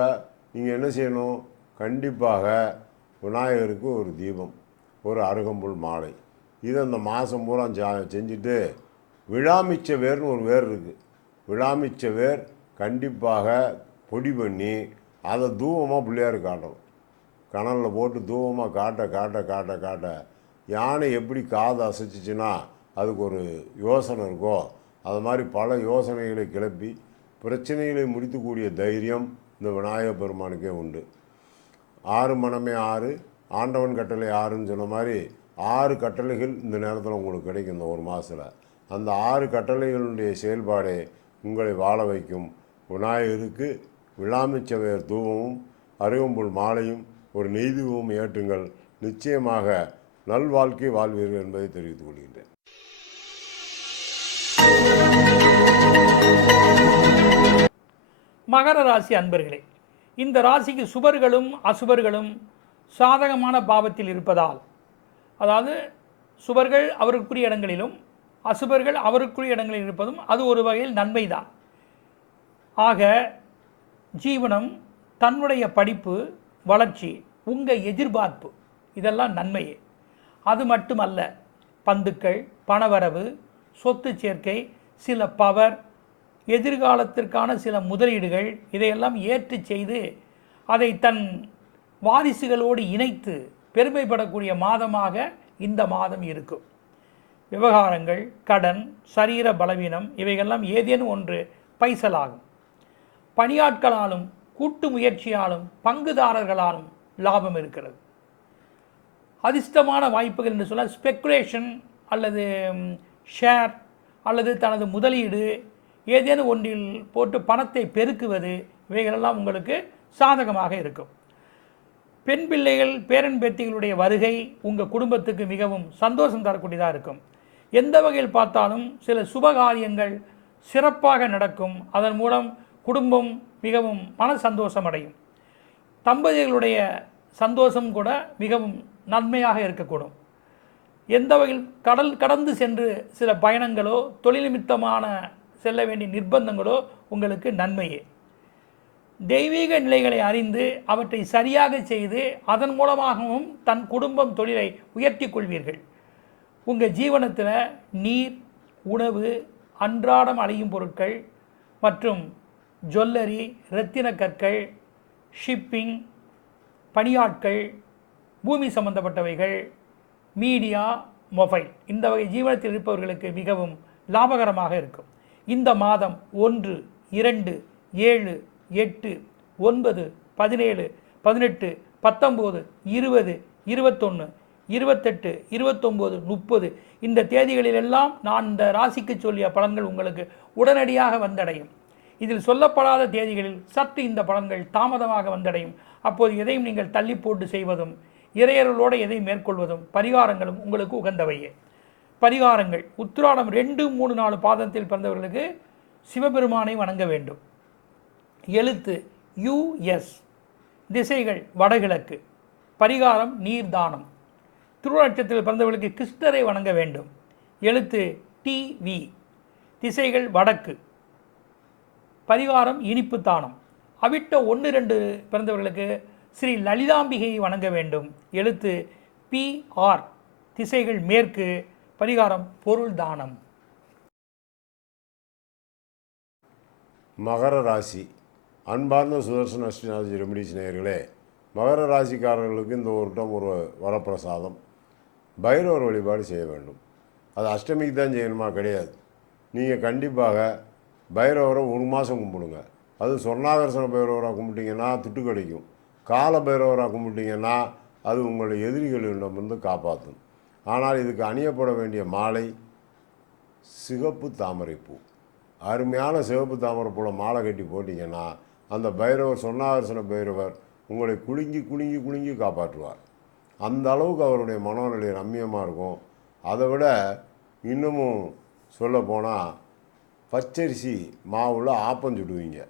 நீங்கள் என்ன செய்யணும், கண்டிப்பாக விநாயகருக்கு ஒரு தீபம், ஒரு அருகம்புல் மாலை, இதை அந்த மாதம் பூரா செஞ்சுட்டு விழாமிச்ச வேர்னு ஒரு வேர் இருக்குது, விழாமிச்ச வேர் கண்டிப்பாக பொடி பண்ணி அதை தூவமாக பிள்ளையார் காட்டணும். கணலில் போட்டு தூவமாக காட்ட காட்ட காட்ட காட்ட யானை எப்படி காது அசைச்சிச்சின்னா அதுக்கு ஒரு யோசனை இருக்கோ, அது மாதிரி பல யோசனைகளை கிளப்பி பிரச்சனைகளை முடித்துக்கூடிய தைரியம் இந்த விநாயகப் பெருமானுக்கே உண்டு. 6 மனமே 6 ஆண்டவன் கட்டளை 6ன்னு சொன்ன மாதிரி 6 கட்டளைகள் இந்த நேரத்தில் உங்களுக்கு கிடைக்கும். இந்த ஒரு மாதத்தில் அந்த 6 கட்டளைகளுடைய செயல்பாடே உங்களை வாழ வைக்கும். விநாயகருக்கு விழாமிச்சவையர் தூவமும் அருகம்புல் மாலையும் ஒரு நெய்தீபமும் ஏற்றுங்கள். நிச்சயமாக நல்வாழ்க்கை வாழ்வீர்கள் என்பதை தெரிவித்துக் கொள்கின்றேன். மகர ராசி அன்பர்களே, இந்த ராசிக்கு சுபர்களும் அசுபர்களும் சாதகமான பாவத்தில் இருப்பதால், அதாவது சுபர்கள் அவருக்குரிய இடங்களிலும் அசுபர்கள் அவருக்குரிய இடங்களில் இருப்பதும் அது ஒரு வகையில் நன்மைதான். ஆக ஜீவனம், தன்னுடைய படிப்பு, வளர்ச்சி, உங்கள் எதிர்பார்ப்பு இதெல்லாம் நன்மையே. அது மட்டுமல்ல, பந்துக்கள், பணவரவு, சொத்து சேர்க்கை, சில பவர், எதிர்காலத்திற்கான சில முதலீடுகள் இதையெல்லாம் ஏற்று செய்து அதை தன் வாரிசுகளோடு இணைத்து பெருமைப்படக்கூடிய மாதமாக இந்த மாதம் இருக்கும். விவகாரங்கள், கடன், சரீர பலவீனம் இவைகள்லாம் ஏதேனும் ஒன்று பைசலாகும். பணியாட்களாலும் கூட்டு முயற்சியாலும் பங்குதாரர்களாலும் லாபம் இருக்கிறது. அதிர்ஷ்டமான வாய்ப்புகள் என்று சொல்ல ஸ்பெக்குலேஷன் அல்லது ஷேர் அல்லது தனது முதலீடு ஏதேனும் ஒன்றில் போட்டு பணத்தை பெருக்குவது இவைகளெல்லாம் உங்களுக்கு சாதகமாக இருக்கும். பெண் பிள்ளைகள், பேரன் பேத்திகளுடைய வருகை உங்கள் குடும்பத்துக்கு மிகவும் சந்தோஷம் தரக்கூடியதாக இருக்கும். எந்த வகையில் பார்த்தாலும் சில சுபகாரியங்கள் சிறப்பாக நடக்கும். அதன் மூலம் குடும்பம் மிகவும் மன சந்தோஷம் அடையும். தம்பதிகளுடைய சந்தோஷம் கூட மிகவும் நன்மையாக இருக்கக்கூடும். எந்த வகையில் கடந்து சென்று சில பயணங்களோ தொழில் நிமித்தமான செல்ல வேண்டிய நிர்பந்தங்களோ உங்களுக்கு நன்மையே. தெய்வீக நிலைகளை அறிந்து அவற்றை சரியாக செய்து அதன் மூலமாகவும் தன் குடும்பம், தொழிலை உயர்த்தி கொள்வீர்கள். உங்கள் ஜீவனத்தில் நீர், உணவு, அன்றாடம் அழியும் பொருட்கள் மற்றும் ஜுவல்லரி, இரத்தின கற்கள், ஷிப்பிங், பணியாட்கள், பூமி சம்பந்தப்பட்டவைகள், மீடியா, மொபைல் இந்த வகை ஜீவனத்தில் இருப்பவர்களுக்கு மிகவும் லாபகரமாக இருக்கும். இந்த மாதம் 1, 2, 7, 8, 9, 17, 18, 19, 20, 21, 28, 29, 30 இந்த தேதிகளிலெல்லாம் நான் இந்த ராசிக்கு சொல்லிய பலன்கள் உங்களுக்கு உடனடியாக வந்தடையும். இதில் சொல்லப்படாத தேதிகளில் சற்று இந்த பலன்கள் தாமதமாக வந்தடையும். அப்போது எதையும் நீங்கள் தள்ளி போட்டு செய்வதும் இறையர்களோடு எதை மேற்கொள்வதும் பரிகாரங்களும் உங்களுக்கு உகந்தவையே. பரிகாரங்கள்: உத்திராடம் 2, 3, 4 பாதத்தில் பிறந்தவர்களுக்கு சிவபெருமானை வணங்க வேண்டும். எழுத்து US, திசைகள் வடகிழக்கு, பரிகாரம் நீர்தானம். திருநட்சத்திரத்தில் பிறந்தவர்களுக்கு கிருஷ்ணரை வணங்க வேண்டும். எழுத்து TV, திசைகள் வடக்கு, பரிகாரம் இனிப்பு தானம். அவிட்ட 1, 2 பிறந்தவர்களுக்கு ஸ்ரீ லலிதாம்பிகையை வணங்க வேண்டும். எழுத்து PR, திசைகள் மேற்கு, பரிகாரம் பொருள் தானம். மகர ராசி அன்பார்ந்த சுதர்சன அஸ்ட்ராலஜி ரெமிடிஸ் நேயர்களே, மகர ராசிக்காரர்களுக்கு இந்த வருடம் ஒரு வரப்பிரசாதம். பைரவர் வழிபாடு செய்ய வேண்டும். அது அஷ்டமிக்கு தான் செய்யணுமா? கிடையாது. நீங்கள் கண்டிப்பாக பைரவரை 1 மாதம் கும்பிடுங்க. அது சொர்ணாகர்ஷண பைரவராக கும்பிட்டிங்கன்னா துட்டு கிடைக்கும். கால பைரவராக கும்பிட்டிங்கன்னா அது உங்களுடைய எதிரிகளிடமிருந்து காப்பாற்றும். ஆனால் இதுக்கு அணியப்பட வேண்டிய மாலை சிகப்பு தாமரைப்பூ. அருமையான சிவப்பு தாமரைப்பூல மாலை கட்டி போட்டிங்கன்னா அந்த பைரவர், சொர்ணாகர்ஷண பைரவர் உங்களை குலுங்கி குலுங்கி குலுங்கி காப்பாற்றுவார். அந்த அளவுக்கு அவருடைய மனோநிலை ரம்மியமாக இருக்கும். அதை விட இன்னமும் சொல்லப்போனால் பச்சரிசி மாவில் ஆப்பம் சுடுவீங்க.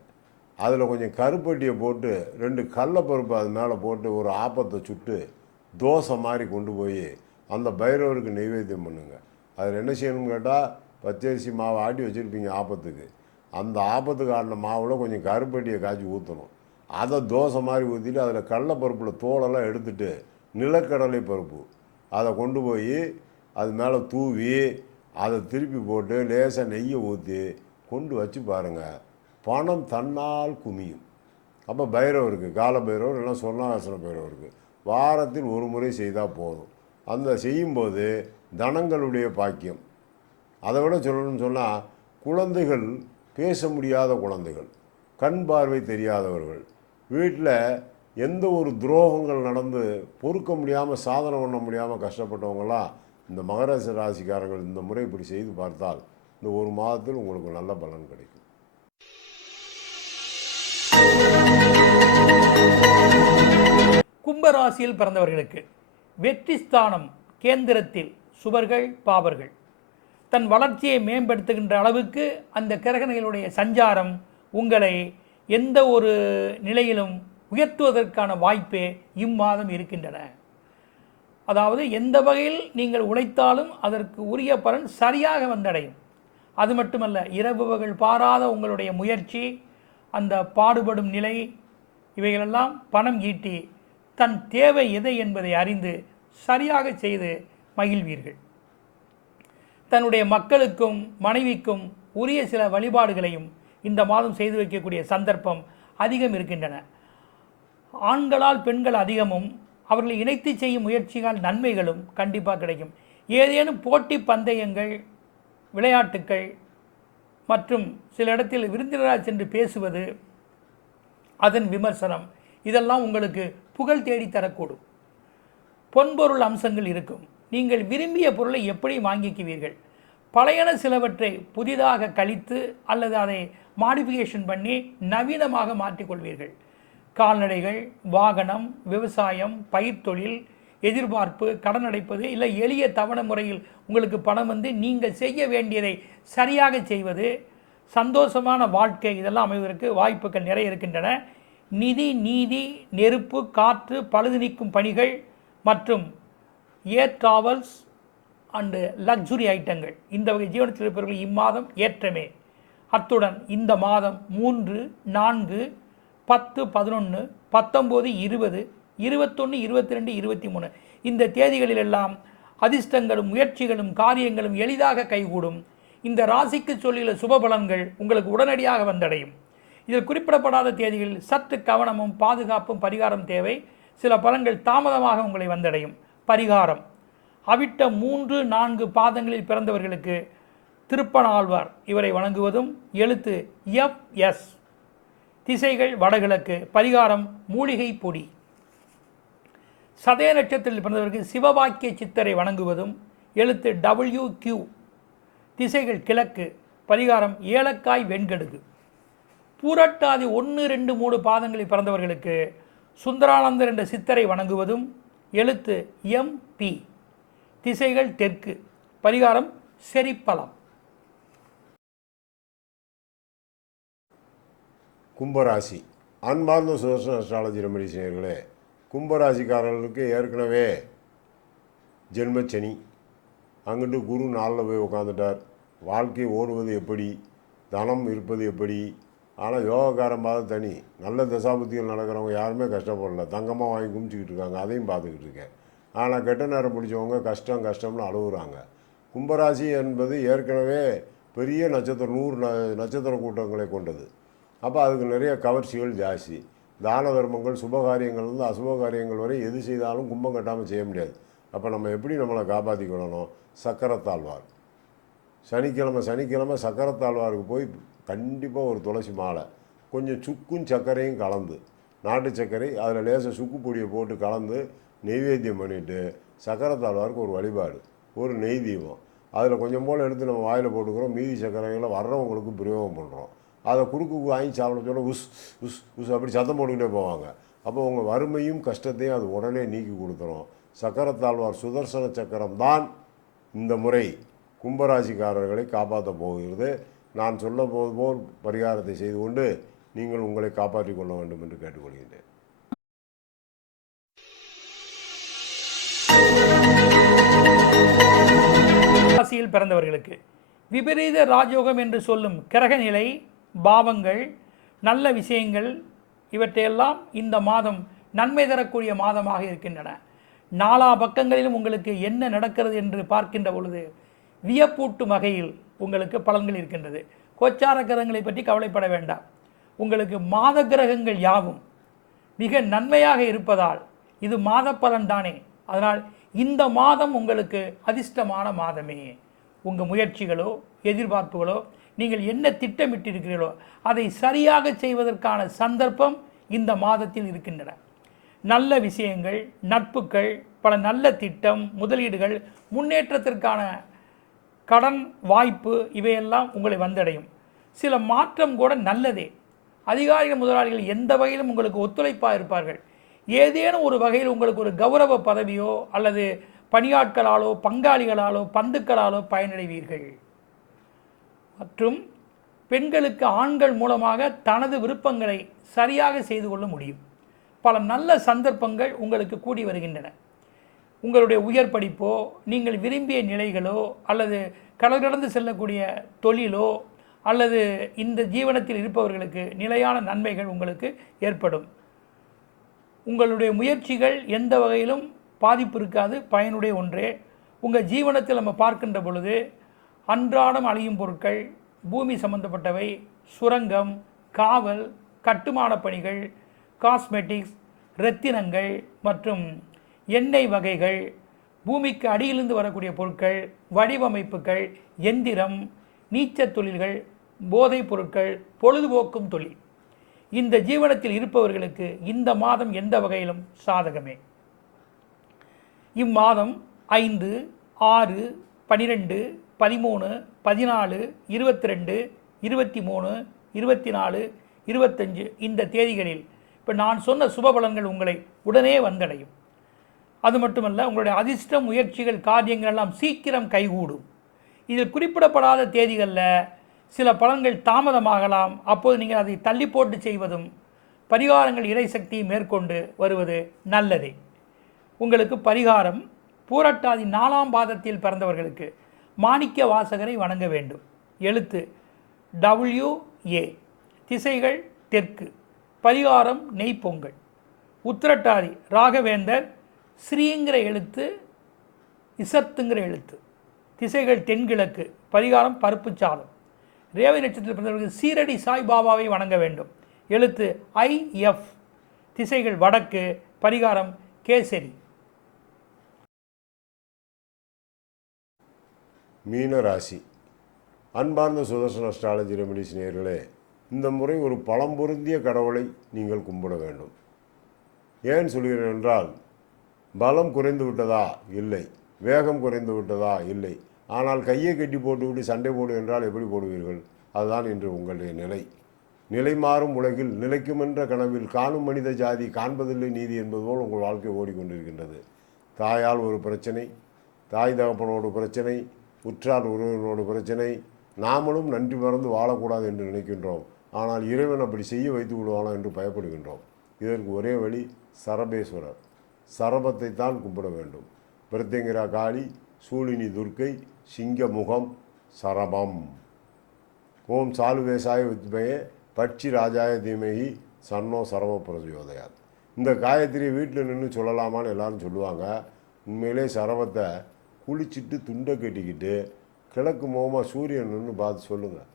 அதில் கொஞ்சம் கருப்பட்டியை போட்டு 2 கடலைப்பருப்பு அது மேலே போட்டு ஒரு ஆப்பத்தை சுட்டு தோசை மாதிரி கொண்டு போய் அந்த பைரவருக்கு நைவேத்தியம் பண்ணுங்க. அதில் என்ன செய்யணும்னு கேட்டால், பச்சரிசி மாவை ஆட்டி வச்சுருப்பீங்க ஆப்பத்துக்கு. அந்த ஆப்பத்துக்கு ஆடின மாவில் கொஞ்சம் கருப்பட்டியை காய்ச்சி ஊற்றணும். அதை தோசை மாதிரி ஊற்றிட்டு அதில் கடலைப்பருப்பில் தோலெல்லாம் எடுத்துட்டு நிலக்கடலை பருப்பு அதை கொண்டு போய் அது மேலே தூவி அதை திருப்பி போட்டு லேசாக நெய்யை ஊற்றி கொண்டு வச்சு பாருங்கள், பணம் தன்னால் குமியும். அப்போ பைரவருக்கு, கால பைரவர் இல்லைன்னா சொர்ணாகர்ஷண பைரவருக்கு வாரத்தில் 1 முறை செய்தால் போதும். அந்த செய்யும்போது தனங்களுடைய பாக்கியம். அதை விட சொல்லணும்னு சொன்னால், குழந்தைகள் பேச முடியாத குழந்தைகள், கண் பார்வை தெரியாதவர்கள், வீட்டில் எந்த ஒரு துரோகங்கள் நடந்து பொறுக்க முடியாமல் சாதனை பண்ண முடியாமல் கஷ்டப்பட்டவங்களாம் இந்த மகர ராசிக்காரர்கள் இந்த முறை இப்படி செய்து பார்த்தால் இந்த ஒரு மாதத்தில் உங்களுக்கு நல்ல பலன் கிடைக்கும். கும்பராசியில் பிறந்தவர்களுக்கு வெற்றி ஸ்தானம் கேந்திரத்தில் சுபர்கள் பாவர்கள் தன் வளர்ச்சியை மேம்படுத்துகின்ற அளவுக்கு அந்த கிரகணிகளுடைய சஞ்சாரம் உங்களை எந்த ஒரு நிலையிலும் உயர்த்துவதற்கான வாய்ப்பே இம்மாதம் இருக்கின்றன. அதாவது எந்த வகையில் நீங்கள் உழைத்தாலும் அதற்கு உரிய பலன் சரியாக வந்தடையும். அது மட்டுமல்ல, இரவு பகல் பாராத உங்களுடைய முயற்சி, அந்த பாடுபடும் நிலை, இவைகளெல்லாம் பணம் ஈட்டி தன் தேவை எதை என்பதை அறிந்து சரியாக செய்து மகிழ்வீர்கள். தன்னுடைய மக்களுக்கும் மனைவிக்கும் உரிய சில வழிபாடுகளையும் இந்த மாதம் செய்து வைக்கக்கூடிய சந்தர்ப்பம் அதிகம் இருக்கின்றன. ஆண்களால் பெண்கள் அதிகமும் அவர்களை இணைத்து செய்யும் முயற்சிகள் நன்மைகளும் கண்டிப்பாக கிடைக்கும். ஏதேனும் போட்டி பந்தயங்கள், விளையாட்டுக்கள் மற்றும் சில இடத்தில் விருந்தினராக சென்று பேசுவது, அதன் விமர்சனம், இதெல்லாம் உங்களுக்கு புகழ் தேடி தரக்கூடும். பொன்பொருள் அம்சங்கள் இருக்கும். நீங்கள் விரும்பிய பொருளை எப்படி வாங்கிக்குவீர்கள். பழையன சிலவற்றை புதிதாக கழித்து அல்லது அதை மாடிஃபிகேஷன் பண்ணி நவீனமாக மாற்றிக்கொள்வீர்கள். கால்நடைகள், வாகனம், விவசாயம், பயிர் தொழில், எதிர்பார்ப்பு, கடன் அடைப்பது, இல்லை எளிய தவணை முறையில் உங்களுக்கு பணம் வந்து நீங்கள் செய்ய வேண்டியதை சரியாக செய்வது, சந்தோஷமான வாழ்க்கை, இதெல்லாம் அமைவதற்கு வாய்ப்புகள் நிறைய இருக்கின்றன. நிதி, நீதி, நெருப்பு, காற்று, பழுது நீக்கும் பணிகள் மற்றும் ஏர் டிராவல்ஸ் அண்டு லக்ஸுரி ஐட்டங்கள், இந்த வகை ஜீவனத்தில் இருப்பவர்கள் இம்மாதம் ஏற்றமே. அத்துடன் இந்த மாதம் 3, 4, 10, 11, 19, 20, 21, 22, 23 இந்த தேதிகளிலெல்லாம் அதிர்ஷ்டங்களும் முயற்சிகளும் காரியங்களும் எளிதாக கைகூடும். இந்த ராசிக்கு சொல்லியுள்ள சுபபலன்கள் உங்களுக்கு உடனடியாக வந்தடையும். இதில் குறிப்பிடப்படாத தேதிகளில் சற்று கவனமும் பாதுகாப்பும் பரிகாரம் தேவை. சில பலன்கள் தாமதமாக உங்களை வந்தடையும். பரிகாரம்: அவிட்ட 3, 4 பாதங்களில் பிறந்தவர்களுக்கு திருப்பனாழ்வார் இவரை வணங்குவதும், எழுத்து FS, திசைகள் வடகிழக்கு, பரிகாரம் மூலிகை பொடி. சதய நட்சத்திரத்தில் பிறந்தவர்களுக்கு சிவபாக்கிய சித்தரை வணங்குவதும், எழுத்து WQ, திசைகள் கிழக்கு, பரிகாரம் ஏலக்காய் வெண்கடுகு. பூரட்டாதி 1, 2, 3 பாதங்களில் பிறந்தவர்களுக்கு சுந்தரானந்தர் என்ற சித்தரை வணங்குவதும், எழுத்து MP, திசைகள் தெற்கு, பரிகாரம் செரிப்பலம். கும்பராசி. அன்பார்ந்த சுதர்சன அஸ்ட்ராலஜி ரெமெடிஸ் நேயர்களே, கும்பராசிக்காரர்களுக்கு ஏற்கனவே ஜென்மச்சனி, அங்கிட்டு குரு 4ல் போய் உட்காந்துட்டார். வாழ்க்கை ஓடுவது எப்படி, தனம் இருப்பது எப்படி. ஆனால் யோகக்காரன் பார்த்து தனி, நல்ல தசாபுத்திகள் நடக்கிறவங்க யாருமே கஷ்டப்படல, தங்கமாக வாங்கி குமிச்சிக்கிட்டு இருக்காங்க, அதையும் பார்த்துக்கிட்டு இருக்கேன். ஆனால் கெட்ட நேரம் பிடிச்சவங்க கஷ்டம்னு அழுகுறாங்க. கும்பராசி என்பது ஏற்கனவே பெரிய நட்சத்திரம், 100 நட்சத்திர கூட்டங்களை கொண்டது. அப்போ அதுக்கு நிறைய கவர்ச்சிகள் ஜாஸ்தி. தான தர்மங்கள், சுபகாரியங்கள்லேருந்து அசுபகாரியங்கள் வரை எது செய்தாலும் கும்பம் கட்டாமல் செய்ய முடியாது. அப்போ நம்ம எப்படி நம்மளை காப்பாற்றிக்கொள்ளணும்? சக்கரத்தாழ்வார், சனிக்கிழமை சக்கரத்தாழ்வாருக்கு போய் கண்டிப்பாக ஒரு துளசி மாலை, கொஞ்சம் சுக்கும் சர்க்கரையும் கலந்து, நாட்டு சர்க்கரை அதில் லேசாக சுக்கு பொடியை போட்டு கலந்து நெய்வேத்தியம் பண்ணிவிட்டு சக்கரத்தாழ்வாருக்கு ஒரு வழிபாடு, ஒரு நெய் தீபம், அதில் கொஞ்சம் போல் எடுத்து நம்ம வாயில் போட்டுக்கிறோம். மீதி சர்க்கரைகளை வர்றவங்களுக்கு பிரயோகம் பண்ணுறோம். அதை குறுக்கு வாங்கி சாப்பிட சொல்ல உஸ் உஸ் உஸ் அப்படி சத்தம் போட்டுக்கிட்டே போவாங்க. அப்போ உங்கள் வறுமையும் கஷ்டத்தையும் அது உடனே நீக்கி கொடுத்துரும். சக்கரத்தாழ்வார் சுதர்சன சக்கரம் தான் இந்த முறை கும்பராசிக்காரர்களை காப்பாற்ற போகிறது. நான் சொல்ல போல் பரிகாரத்தை செய்து கொண்டு நீங்கள் உங்களை காப்பாற்றிக் கொள்ள வேண்டும் என்று கேட்டுக்கொள்கின்றேன். ராசியில் பிறந்தவர்களுக்கு விபரீத ராஜயோகம் என்று சொல்லும் கிரக நிலை, பாவங்கள், நல்ல விஷயங்கள், இவற்றையெல்லாம் இந்த மாதம் நன்மை தரக்கூடிய மாதமாக இருக்கின்றன. நாலா பக்கங்களிலும் உங்களுக்கு என்ன நடக்கிறது என்று பார்க்கின்ற பொழுது வியப்பூட்டும் வகையில் உங்களுக்கு பலன்கள் இருக்கின்றது. கோச்சார கிரகங்களை பற்றி கவலைப்பட வேண்டாம். உங்களுக்கு மாத கிரகங்கள் யாவும் மிக நன்மையாக இருப்பதால் இது மாத பலன் தானே. அதனால் இந்த மாதம் உங்களுக்கு அதிர்ஷ்டமான மாதமே. உங்கள் முயற்சிகளோ எதிர்பார்ப்புகளோ நீங்கள் என்ன திட்டமிட்டிருக்கிறீர்களோ அதை சரியாக செய்வதற்கான சந்தர்ப்பம் இந்த மாதத்தில் இருக்கின்றன. நல்ல விஷயங்கள், நட்புகள், பல நல்ல திட்டம், முதலீடுகள், முன்னேற்றத்திற்கான கடன் வாய்ப்பு இவையெல்லாம் உங்களை வந்தடையும். சில மாற்றம் கூட நல்லதே. அதிகாரிகள், முதலாளிகள் எந்த வகையிலும் உங்களுக்கு ஒத்துழைப்பாக இருப்பார்கள். ஏதேனும் ஒரு வகையில் உங்களுக்கு ஒரு கௌரவ பதவியோ அல்லது பணியாட்களாலோ, பங்காளிகளாலோ, பந்துக்களாலோ பயனடைவீர்கள். மற்றும் பெண்களுக்கு ஆண்கள் மூலமாக தனது விருப்பங்களை சரியாக செய்து கொள்ள முடியும். பல நல்ல சந்தர்ப்பங்கள் உங்களுக்கு கூடி வருகின்றன. உங்களுடைய உயர் படிப்போ, நீங்கள் விரும்பிய நிலைகளோ, அல்லது கடல் கடந்து செல்லக்கூடிய தொழிலோ, அல்லது இந்த ஜீவனத்தில் இருப்பவர்களுக்கு நிலையான நன்மைகள் உங்களுக்கு ஏற்படும். உங்களுடைய முயற்சிகள் எந்த வகையிலும் பாதிப்பு இருக்காது, பயனுடைய ஒன்றே. உங்கள் ஜீவனத்தில் நம்ம பார்க்கின்ற பொழுது அன்றாடம் அழியும் பொருட்கள், பூமி சம்பந்தப்பட்டவை, சுரங்கம், காவல், கட்டுமான பணிகள், காஸ்மெட்டிக்ஸ், இரத்தினங்கள் மற்றும் எண்ணெய் வகைகள், பூமிக்கு அடியிலிருந்து வரக்கூடிய பொருட்கள், வடிவமைப்புகள், எந்திரம், நீச்சல் தொழில்கள், போதைப் பொருட்கள், பொழுதுபோக்கும் தொழில், இந்த ஜீவனத்தில் இருப்பவர்களுக்கு இந்த மாதம் எந்த வகையிலும் சாதகமே. இம்மாதம் 5, 6, 12, 13, 14, 22, 23, 24, 25 இந்த தேதிகளில் இப்போ நான் சொன்ன சுபபலன்கள் உங்களை உடனே வந்தடையும். அது மட்டுமல்ல, உங்களுடைய அதிர்ஷ்ட முயற்சிகள், காரியங்கள் எல்லாம் சீக்கிரம் கைகூடும். இதில் குறிப்பிடப்படாத தேதிகளில் சில பலன்கள் தாமதமாகலாம். அப்போது நீங்கள் அதை தள்ளி போட்டு செய்வதும் பரிகாரங்கள் இறைசக்தி மேற்கொண்டு வருவது நல்லதே. உங்களுக்கு பரிகாரம், பூரட்டாதி 4ஆம் பாதத்தில் பிறந்தவர்களுக்கு மாணிக்க வாசகரை வணங்க வேண்டும். எழுத்து WA, திசைகள் தெற்கு, பரிகாரம் நெய்ப்பொங்கல். உத்திரட்டாதி ராகவேந்தர், ஸ்ரீங்கிற எழுத்து, இசத்துங்கிற எழுத்து, திசைகள் தென்கிழக்கு, பரிகாரம் பருப்பு சாதம். ரேவதி நட்சத்திரத்தில் பிறந்தவர்கள் சீரடி சாய்பாபாவை வணங்க வேண்டும். எழுத்து IF, திசைகள் வடக்கு, பரிகாரம் கேசரி. மீன ராசி. அன்பார்ந்த சுதர்சன அஸ்ட்ராலஜி ரெமிடிஸ் நேயர்களே, இந்த முறை ஒரு பலம் பொருந்திய கடவுளை நீங்கள் கும்பிட வேண்டும். ஏன் சொல்கிறேன் என்றால், பலம் குறைந்து விட்டதா? இல்லை. வேகம் குறைந்து விட்டதா? இல்லை. ஆனால் கையை கட்டி போட்டுவிட்டு சண்டை போடு என்றால் எப்படி போடுவீர்கள்? அதுதான் இன்று உங்களுடைய நிலை. நிலை மாறும் உலகில் நிலைக்குமென்ற கனவில் காணும் மனித ஜாதி காண்பதில்லை நீதி என்பது போல் உங்கள் வாழ்க்கை ஓடிக்கொண்டிருக்கின்றது. தாயால் ஒரு பிரச்சனை, தாய் தகப்பனோடு பிரச்சனை, உற்றார் உறவினோடு பிரச்சனை. நாமளும் நன்றி மறந்து வாழக்கூடாது என்று நினைக்கின்றோம். ஆனால் இறைவன் அப்படி செய்ய வைத்து விடுவானோ என்று பயப்படுகின்றோம். இதற்கு ஒரே வழி சரபேஸ்வரர். சரபத்தை தான் கும்பிட வேண்டும். பிரத்யங்கிரா காளி, சூழினி துர்க்கை, சிங்க முகம், சரபம். ஓம் சாலுவேசாய வித்மயே பட்சி ராஜாய தீமகி சன்னோ சரவ பிரஜோதயாத். இந்த காயத்ரியை வீட்டில் நின்று சொல்லலாமான்னு எல்லாரும் சொல்லுவாங்க. உண்மையிலே சரவத்தை குளிச்சுட்டு துண்டை கட்டிக்கிட்டு கிழக்கு முகமாக சூரியன் நின்று பார்த்து சொல்லுங்கள்.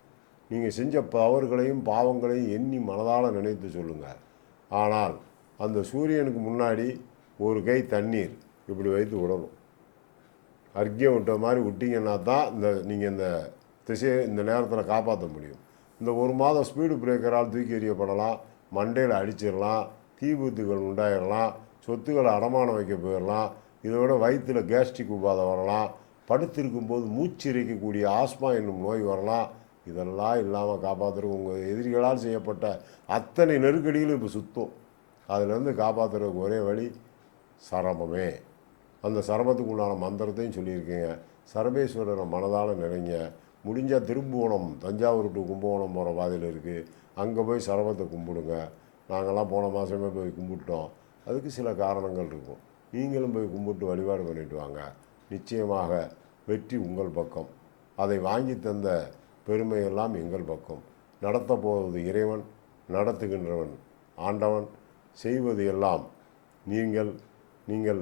நீங்கள் செஞ்ச தவறுகளையும் பாவங்களையும் எண்ணி மனதால் நினைத்து சொல்லுங்கள். ஆனால் அந்த சூரியனுக்கு முன்னாடி ஒரு கை தண்ணீர் இப்படி வைத்து விடணும். அர்க்கியம் விட்ட மாதிரி விட்டிங்கன்னா தான் நீங்கள் இந்த திசையை இந்த நேரத்தில் காப்பாற்ற முடியும். இந்த ஒரு மாதம் ஸ்பீடு பிரேக்கரால் தூக்கி எறியப்படலாம், மண்டையில் அடிச்சிடலாம், தீவிபத்துகள் உண்டாயிடலாம், சொத்துக்களை அடமானம் வைக்க போயிடலாம். இதோட வயிற்றில் கேஸ்ட்ரிக் உபாதை வரலாம், படுத்திருக்கும்போது மூச்சு இறைக்கக்கூடிய ஆஸ்மா என்னும் நோய் வரலாம். இதெல்லாம் இல்லாமல் காப்பாற்றுறதுக்கு உங்கள் எதிரிகளால் செய்யப்பட்ட அத்தனை நெருக்கடிகளும் இப்போ சுத்தம். அதிலேருந்து காப்பாற்றுறதுக்கு ஒரே வழி சரபமே. அந்த சரபத்துக்கு உண்டான மந்திரத்தையும் சொல்லியிருக்கீங்க. சரபேஸ்வரரை மனதால் நினைங்க. முடிஞ்சால் திரும்புவனம், தஞ்சாவூர் டு கும்பகோணம் போகிற பாதையில் இருக்குது, அங்கே போய் சரபத்தை கும்பிடுங்க. நாங்கள்லாம் போன மாதமே போய் கும்பிட்டோம். அதுக்கு சில காரணங்கள் இருக்கும். நீங்களும் போய் கும்பிட்டு வழிபாடு பண்ணிட்டு வாங்க. நிச்சயமாக வெற்றி உங்கள் பக்கம். அதை வாங்கி தந்த பெருமையெல்லாம் எங்கள் பக்கம். நடத்த போவது இறைவன், நடத்துகின்றவன் ஆண்டவன். செய்வது எல்லாம் நீங்கள்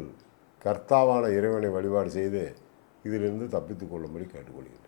கர்த்தாவான இறைவனை வழிபாடு செய்து இதிலிருந்து தப்பித்து கொள்ளும்படி கேட்டுக்கொள்கிறேன்.